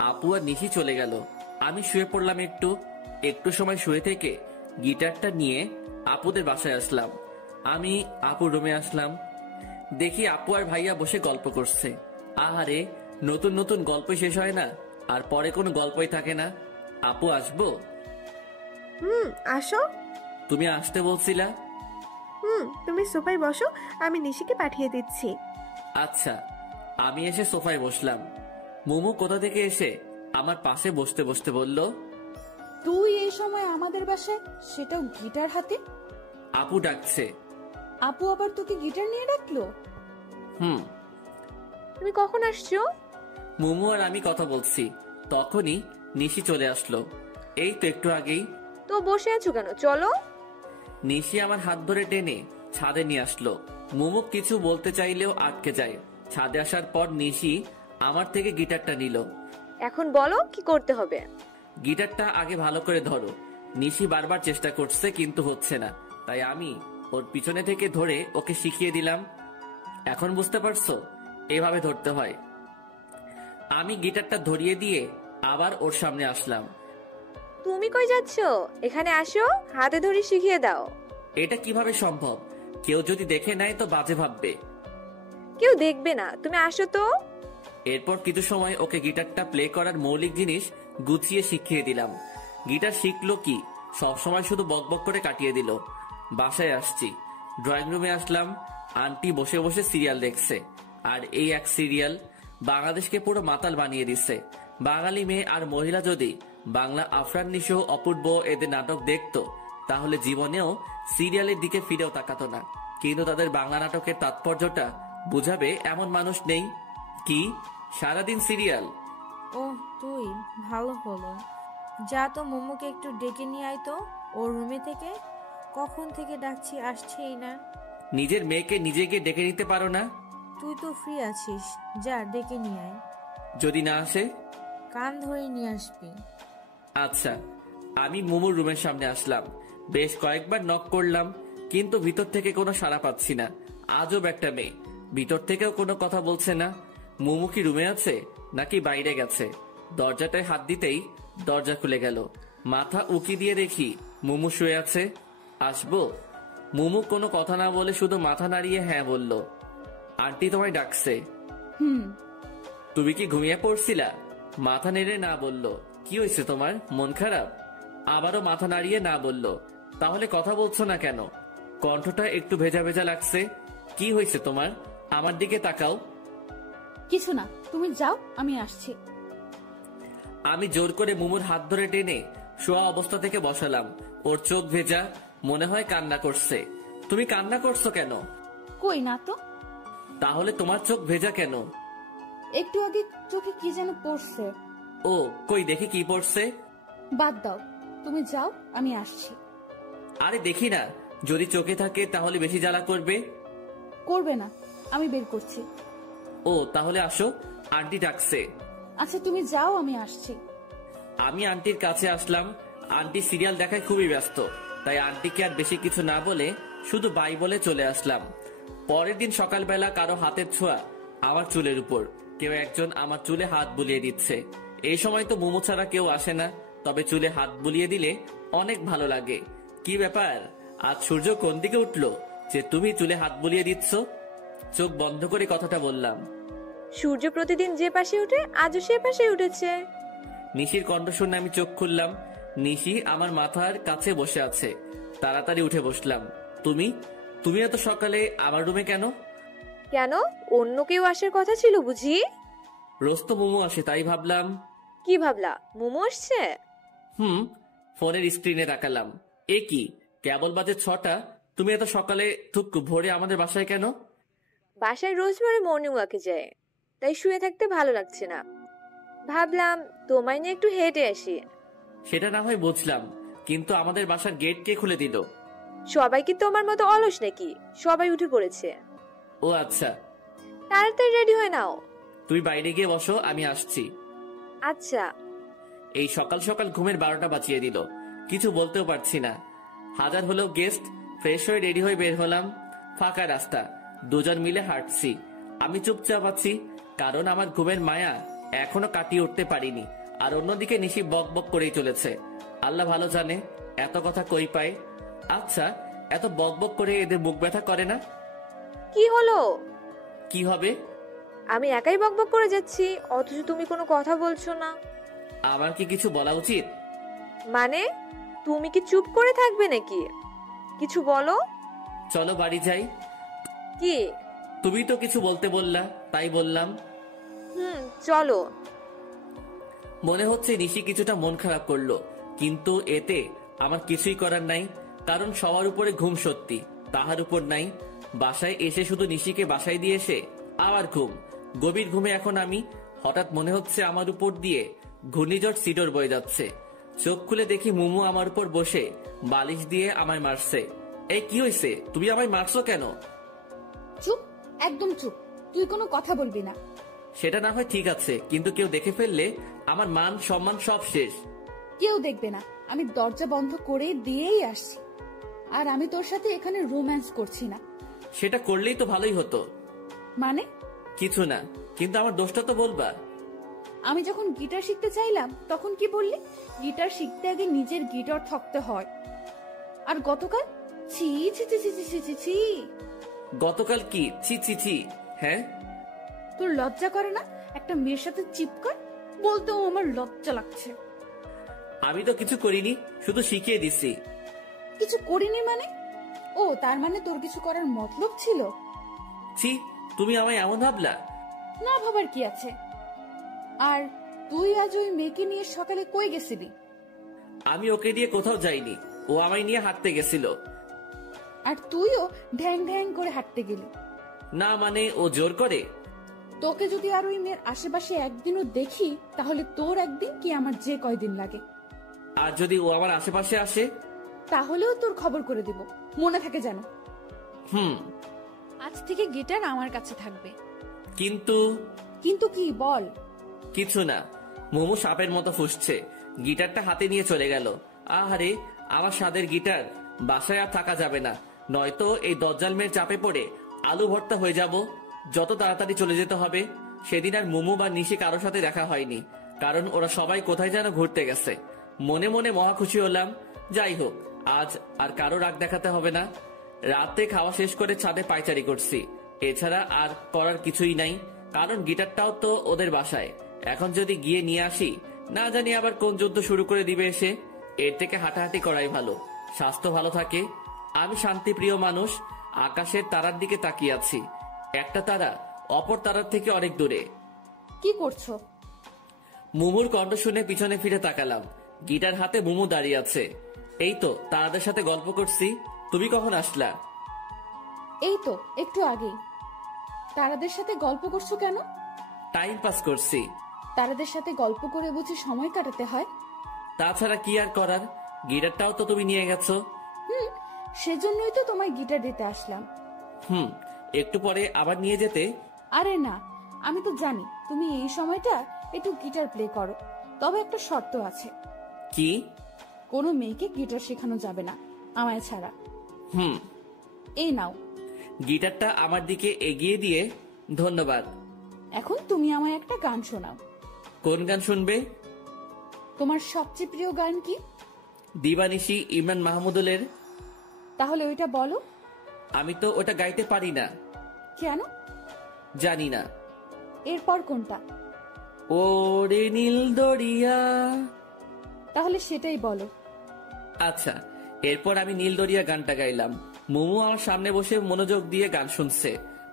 আপু আর নিশি চলে গেল। আমি শুয়ে পড়লাম। একটু সময় শুয়ে থেকে গিটারটা নিয়ে আপুদের বাসায় আসলাম। আমি আপুর রুমে আসলাম। দেখি আপু আর ভাইয়া বসে গল্প করছে। আহারে, নতুন নতুন গল্প শেষ হয় না, আর পরে কোনো গল্পই থাকে না। আপু আসবো? আসো। তুমি আসতে বলছিলা। তুমি সোফায় বসো, আমি নিশিকে পাঠিয়ে দিচ্ছি। আচ্ছা। আমি এসে সোফায় বসলাম। মোমো কোথা থেকে এসে আমার পাশে বসতে বসতে বলল, তুই এই সময় আমাদের বাসায়, সেটাও গিটার হাতে? আপু ডাকছে। আপু আবার তোকে গিটার নিয়ে ডাকলো? তুমি কখন আসছো? মোমো আর আমি কথা বলছি, তখনই নিশি চলে আসলো। এই তো একটু আগেই। তো বসে আছো কেন, চলো। নিশি আমার হাত ধরে টেনে ছাদে নিয়ে আসলো। মোমো কিছু বলতে চাইলেও আটকে যায়। ছাদে আসার পর নিশি আমার থেকে গিটারটা নিল। এখন বলো কি করতে হবে। গিটারটা আগে ভালো করে ধরো। নিশি বারবার চেষ্টা করছে কিন্তু হচ্ছে না, তাই আমি ওর পিছনে থেকে ধরে ওকে শিখিয়ে দিলাম। এখন বুঝতে পারছো, এভাবে ধরতে হয়। আমি গিটারটা ধরিয়ে দিয়ে আবার ওর সামনে আসলাম। তুমি কই যাচ্ছ? এখানে আসো, হাতে ধরে শিখিয়ে দাও। এটা কিভাবে সম্ভব? কেউ যদি দেখে নেয় তো বাজে ভাববে। কেউ দেখবে না, তুমি আসো তো। এরপর কিছু সময় ওকে গিটারটা প্লে করার মৌলিক জিনিস গুছিয়ে শিখিয়ে দিলাম। গিটার শিখলো কি, সবসময় শুধু বকবক করে কাটিয়ে দিল। বাসায় আসছি, ড্রয়িং রুমে আসলাম। আন্টি বসে বসে সিরিয়াল দেখছে, আর এই এক সিরিয়াল বাংলাদেশকে পুরো মাতাল বানিয়ে দিচ্ছে। বাঙালি মেয়ে আর মহিলা যদি বাংলা আফরান নিশো, অপূর্ব এদের নাটক দেখতো তাহলে জীবনেও সিরিয়ালের দিকে ফিরেও তাকাতো না। কিন্তু তাদের বাংলা নাটকের তাৎপর্যটা বুঝাবে এমন মানুষ নেই। কি সারাদিন সিরিয়াল? ও তুই, ভালো হলো। যা তো মোমোকে একটু ডেকে নিয়ে আয় তো ওর রুমে থেকে। কখন থেকে ডাকছি, আসছেই না। নিজের মেয়েকে নিজে গিয়ে ডেকে নিতে পারো না? তুই তো ফ্রি আছিস, যা ডেকে নিয়ে আয়। যদি না আসে? কান ধরে নিয়ে আসবি। আচ্ছা। আমি মুমুর রুমের সামনে আসলাম। বেশ কয়েকবার নক করলাম, কিন্তু ভিতর থেকে কোনো সাড়া পাচ্ছি না। আজব একটা মেয়ে, ভিতর থেকেও কোনো কথা বলছে না। মুমু কি রুমে আছে নাকি বাইরে গেছে? দরজাটায় হাত দিতেই দরজা খুলে গেল। মাথা উকি দিয়ে দেখি মুমু শুয়ে আছে। আসবো? মুমু কোনো কথা না বলে শুধু মাথা নাড়িয়ে হ্যাঁ বলল। আন্টি তোমায় ডাকছে। তুমি কি ঘুমিয়ে পড়ছিলা? মাথা নেড়ে না বলল। কি হয়েছে তোমার, মন খারাপ? আবারও মাথা নাড়িয়ে না বলল। তাহলে কথা বলছো না কেন? কণ্ঠটা একটু ভেজা ভেজা লাগছে। কি হয়েছে তোমার? আমার দিকে তাকাও। কিছু না, তুমি যাও, আমি আসছি। আমি জোর করে মুমুর হাত ধরে টেনে শোয়া অবস্থা থেকে বসালাম। ওর চোখ ভেজা, মনে হয় কান্না করছে। তুমি কান্না করছো কেন? কই না তো। তাহলে তোমার চোখ ভেজা কেন? একটু আগে চোখে কি যেন পড়ছে। ও কই দেখি কি পড়ছে। বাদ দাও, তুমি যাও, আমি আসছি। আরে দেখি না, যদি চোখে থাকে তাহলে বেশি জ্বালা করবে। করবে না, আমি বের করছি। ও তাহলে আসো, আন্টি ডাকছে। আচ্ছা তুমি যাও, আমি আসছি। আমি আন্টির কাছে আসলাম। আন্টি সিরিয়াল দেখায় খুবই ব্যস্ত, তাই আন্টিকে আর বেশি কিছু না বলে শুধু বাই বলে চলে আসলাম। পরের দিন সকালবেলা কারো হাতের ছোঁয়া আমার চুলের উপর। কেউ একজন আমার চুলে হাত বুলিয়ে দিচ্ছে। এই সময় তো মোমো ছাড়া কেউ আসে না, তবে চুলে হাত বুলিয়ে দিলে অনেক ভালো লাগে। কি ব্যাপার, আজ সূর্য কোন দিকে উঠলো যে তুমি চুলে হাত বুলিয়ে দিচ্ছ? চোখ বন্ধ করে কথাটা বললাম। সূর্য প্রতিদিন যে পাশে উঠে আজও সে পাশে উঠেছে। নিশির কণ্ঠ শুনে আমি চোখ খুললাম। নিশি আমার মাথার কাছে বসে আছে। তাড়াতাড়ি উঠে বসলাম। তুমি তুমি এত সকালে আমার রুমে কেন? কেন, অন্য কেউ আসার কথা ছিল বুঝি? রোজ তো মোমো আসে, তাই ভাবলাম। কি ভাবলা, মোমো আসছে? ফোনের স্ক্রিনে তাকালাম। এ কি, কেবল বাজে 6টা। তুমি এত সকালে ভোরে আমাদের বাসায় কেন? বাসায় রোজ ভোরে মর্নিং ওয়াকে যায়, তাই শুয়ে থাকতে ভালো লাগছে না। ভাবলাম তোমায় নিয়ে একটু হেঁটে আসি। সেটা না হয় বুঝলাম, কিন্তু আমাদের বাসার গেট কে খুলে দিল? সবাই কি তোমার মতো অলস নাকি? সবাই উঠে পড়েছে। ও আচ্ছা। তাড়াতাড়ি রেডি হয়ে নাও। তুই বাইরে গিয়ে বসো, আমি আসছি। আচ্ছা। এই সকাল সকাল ঘুমের 12টা বাজিয়ে দিল। কিছু বলতেও পারছি না। হাজার হলেও গেস্ট। ফ্রেশ হয়ে রেডি হয়ে বের হলাম। ফাঁকা রাস্তা, দুজন মিলে হাঁটছি। আমি চুপচাপ আছি, কারণ আমার ঘুমের মায়া এখনো কাটিয়ে উঠতে পারিনি। আর অন্যদিকে নিশি বক বক করেই চলেছে। আল্লাহ ভালো জানে এত কথা কই পায়। আচ্ছা, এত বক বক করে এদের মুখ ব্যথা করে না? কি হলো? কি হবে? আমি একাই বকবক করে যাচ্ছি, অথচ তুমি কোনো কথা বলছো না। আমার কি কিছু বলা উচিত? মানে তুমি কি চুপ করে থাকবে নাকি? কিছু বলো। চলো বাড়ি যাই। কি? তুমি তো কিছু বলতে বললা, তাই বললাম। চলো। মনে হচ্ছে নিশি কিছুটা মন খারাপ করলো, কিন্তু এতে আমার কিছুই করার নাই। কারণ সবার উপরে ঘুম সত্যি, তাহার উপর নাই। বাসায় এসে শুধু নিশিকে বাসায় দিয়ে এসে আবার ঘুম। গভীর ঘুমে এখন আমি। হঠাৎ মনে হচ্ছে আমার উপর দিয়ে ঘূর্ণিঝড় সিডর বয়ে যাচ্ছে। চোখ খুলে দেখি মুমু আমার উপর বসে বালিশ দিয়ে আমায় মারছে। এই কি হয়েছে, তুমি আমায় মারছো কেন? চুপ, একদম চুপ, তুই কোনো কথা বলবি না। সেটা না হয় ঠিক আছে, কিন্তু কেউ দেখে ফেললে আমার মান সম্মান সব শেষ। কেউ দেখবে না, আমি দরজা বন্ধ করে দিয়েই আসছি। আর আমি তোর সাথে এখানে রোম্যান্স করছি না। সেটা করলেই তো ভালোই হতো। মানে? কিছু না, কিন্তু আমার দোষটা তো বলবা। আমি যখন গিটার শিখতে চাইলাম তখন কি বললি? গিটার শিখতে আগে নিজের গিটার থাকতে হয়। আর গতকাল ছি ছি ছি ছি ছি ছি ছি। গতকাল কি ছি ছি ছি? হ্যাঁ, তোর লজ্জা করে না একটা মেয়ের সাথে চিপকার? বলতেও আমার লজ্জা লাগছে। আমি তো কিছু করিনি, শুধু শিখিয়ে দিছি। কিছু করিনি মানে? ও তার মানে তোর কিছু করার মতলব ছিল? ছি, তুমি আমায় এমন ভাবলা? না ভাবার কি আছে? আর তুই আজ ওই মেয়েকে নিয়ে সকালে কই গেছিলি? আমি ওকে দিয়ে কোথাও যাইনি, ও আমায় নিয়ে হাঁটতে গেছিল। আর তুইও ঢ্যাং ঢ্যাং করে হাঁটতে গেলি? না মানে ও জোর করে। তোকে যদি আর ওই মেয়ের আশেপাশে একদিনও দেখি, তাহলে তোর একদিন কি আমার যে কয়দিন লাগে। আর যদি ও আমার আশেপাশে আসে? তাহলেও তোর খবর করে দিব, মনে থাকে যেন। হুম। আজ থেকে গিটার আমার কাছে থাকবে। কিন্তু? কিন্তু কি বল? কিছু না। মোমো সাপের মতো ফুসছে, গিটারটা হাতে নিয়ে চলে গেল। আহারে, আমার স্বাদের গিটার। বাসায় আর থাকা যাবে না, নয়তো এই দজ্জাল মেয়ের চাপে পড়ে আলু ভর্তা হয়ে যাব। যত তাড়াতাড়ি চলে যেতে হবে। সেদিন আর মোমো বা নিশি কারোর সাথে দেখা হয়নি, কারণ ওরা সবাই কোথায় যেন ঘুরতে গেছে। মনে মনে মহা খুশি হলাম। যাই হোক, আজ আর কারো রাগ দেখাতে হবে না। রাতে খাওয়া শেষ করে ছাদে পায়চারি করছি, এছাড়া আর করার কিছুই নাই। কারণ গিটারটাও তো ওদের বাসায়। এখন যদি গিয়ে নিয়ে আসি, না জানি আবার কোন যুদ্ধ শুরু করে দিবে এসে। এর থেকে হাঁটাহাঁটি করাই ভালো, স্বাস্থ্য ভালো থাকে। আমি শান্তিপ্রিয় মানুষ। আকাশের তারার দিকে তাকিয়ে আছি। একটা তারা অপর তারার থেকে অনেক দূরে। কি করছো? মুমুর কণ্ঠ শুনে পিছনে ফিরে তাকালাম। গিটার হাতে মুমু দাঁড়িয়ে আছে। এই তো তারাদের সাথে গল্প করছি। তুমি কখন আসলা? এই তো একটু আগেই। তারাদের সাথে গল্প করছো কেন? টাইম পাস করছি। তারাদের সাথে গল্প করে বুঝি সময় কাটাতে হয়? তাছাড়া কি আর করার, গিটারটাও তো তুমি নিয়ে গেছো। সেজন্যই তো তোমায় গিটার দিতে আসলাম। একটু পরে আবার নিয়ে যেতে। আরে না, আমি তো জানি তুমি এই সময়টা একটু গিটার প্লে করো, তবে একটা শর্ত আছে। কি? কোনো মেয়েকে গিটার শেখানো যাবে না আমায় ছাড়া। এই নাও। গিটারটা আমার দিকে এগিয়ে দিয়ে ধন্যবাদ। এখন তুমি আমায় একটা গান শোনাও। কোন গান শুনবে? তোমার সবচেয়ে প্রিয় গান কি? দিবানিশি, ইমরান মাহমুদুলের। তাহলে ওইটা বলো। আমি তো ওটা গাইতে পারি না। কেন? জানি না। এরপর কোনটা? ওরে নীল দরিয়া। তাহলে সেটাই বলো। আচ্ছা, এরপর আমি নীল দরিয়া গানটা গাইলাম। মুমু আমার সামনে বসে মনোযোগ দিয়ে গান শুনছে।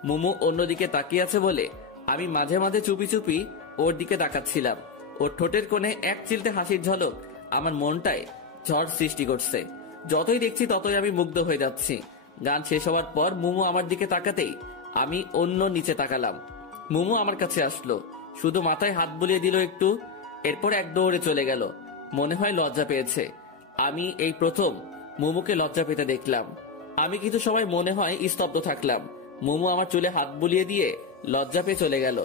মুমু অন্যদিকে তাকিয়ে আছে বলে আমি মাঝে মাঝে চুপি চুপি ওর দিকে তাকাচ্ছিলাম। ওর ঠোঁটের কোণে এক চিলতে হাসির ঝলক আমার মনটায় ঝড় সৃষ্টি করছে। যতই দেখছি ততই আমি মুগ্ধ হয়ে যাচ্ছি। গান শেষ হওয়ার পর মুমু আমার দিকে তাকাতেই আমি অন্য নিচে তাকালাম। মুমু আমার কাছে আসলো, শুধু মাথায় হাত বুলিয়ে দিল একটু, এরপর এক দৌড়ে চলে গেল। মনে হয় লজ্জা পেয়েছে। আমি এই প্রথম মুমুকে লজ্জা পেতে দেখলাম। আমি কিছু সময় মনে হয় স্তব্ধ থাকলাম। মুমু আমার চুলে হাত বুলিয়ে দিয়ে লজ্জা পেয়ে চলে গেল।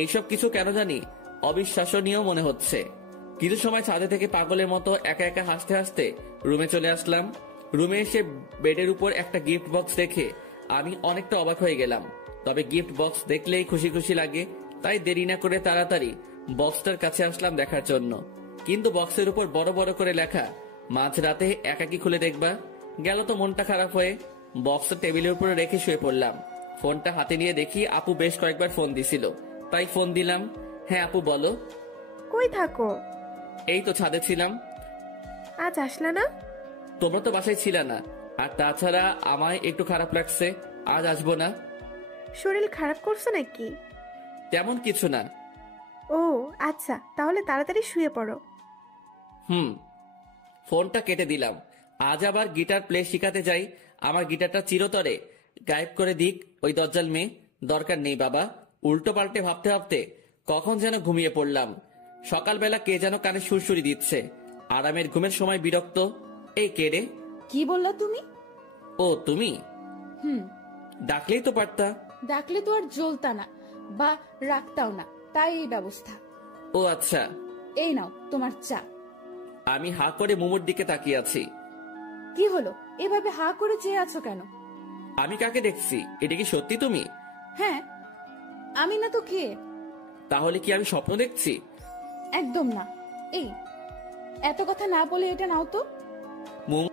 এইসব কিছু কেন জানি অবিশ্বাসনীয় মনে হচ্ছে। কিছু সময় ছাদে থেকে পাগলের মতো একা একা হাসতে হাসতে রুমে চলে আসলাম। রুমে এসে বেডের উপর একটা গিফট বক্স দেখে আমি অনেকটা অবাক হয়ে গেলাম। তবে গিফট বক্স দেখলেই খুশি খুশি লাগে, তাই দেরি না করে তাড়াতাড়ি বক্সটার কাছে আসলাম দেখার জন্য। কিন্তু বক্সের উপর বড় বড় করে লেখা, মাঝরাতে একাকি খুলে দেখবা। গেল তো মনটা খারাপ হয়ে। বক্সটা টেবিলের উপরে রেখে শুয়ে পড়লাম। ফোনটা হাতে নিয়ে দেখি আপু বেশ কয়েকবার ফোন দিছিল, তাই ফোন দিলাম। হ্যাঁ আপু বলো। কই থাকো? এই তো ছাদে ছিলাম। আজ আসলা না? তোমরা তো বাসায় ছিল না, আর তাছাড়া আমায় একটু খারাপ লাগছে, আজ আসবো না। শরীর খারাপ করছো নাকি? তেমন কিছু না। ও আচ্ছা, তাহলে তাড়াতাড়ি শুয়ে পড়ো। ফোনটা কেটে দিলাম। আজ আবার গিটার প্লে শিখাতে যাই। আমার গিটারটা চিরতরে গায়েব করে দিক ওই দজ্জাল মেয়ে। দরকার নেই বাবা। উল্টো পাল্টে ভাবতে ভাবতে কখন যেন ঘুমিয়ে পড়লাম। সকালবেলা কে যেন কানে সুরসুরি দিচ্ছে। আরামের ঘুমের সময় বিরক্ত। এই কে রে? কি বললা তুমি? ও তুমি? ডাকলেই তো পারতা। ডাকলে তো আর জ্বলতা না বা রাখতাও না, তাই এই ব্যবস্থা। ও আচ্ছা। এই নাও তোমার চা। আমি হা করে মুমুর দিকে তাকিয়ে আছি। কি হলো, এভাবে হা করে চেয়ে আছো কেন? আমি কাকে দেখছি? এটা কি সত্যি তুমি? হ্যাঁ, আমি না তো কে? তাহলে কি আমি স্বপ্ন দেখছি? একদম না। এই এত কথা না বলে এটা নাও তো। মুমু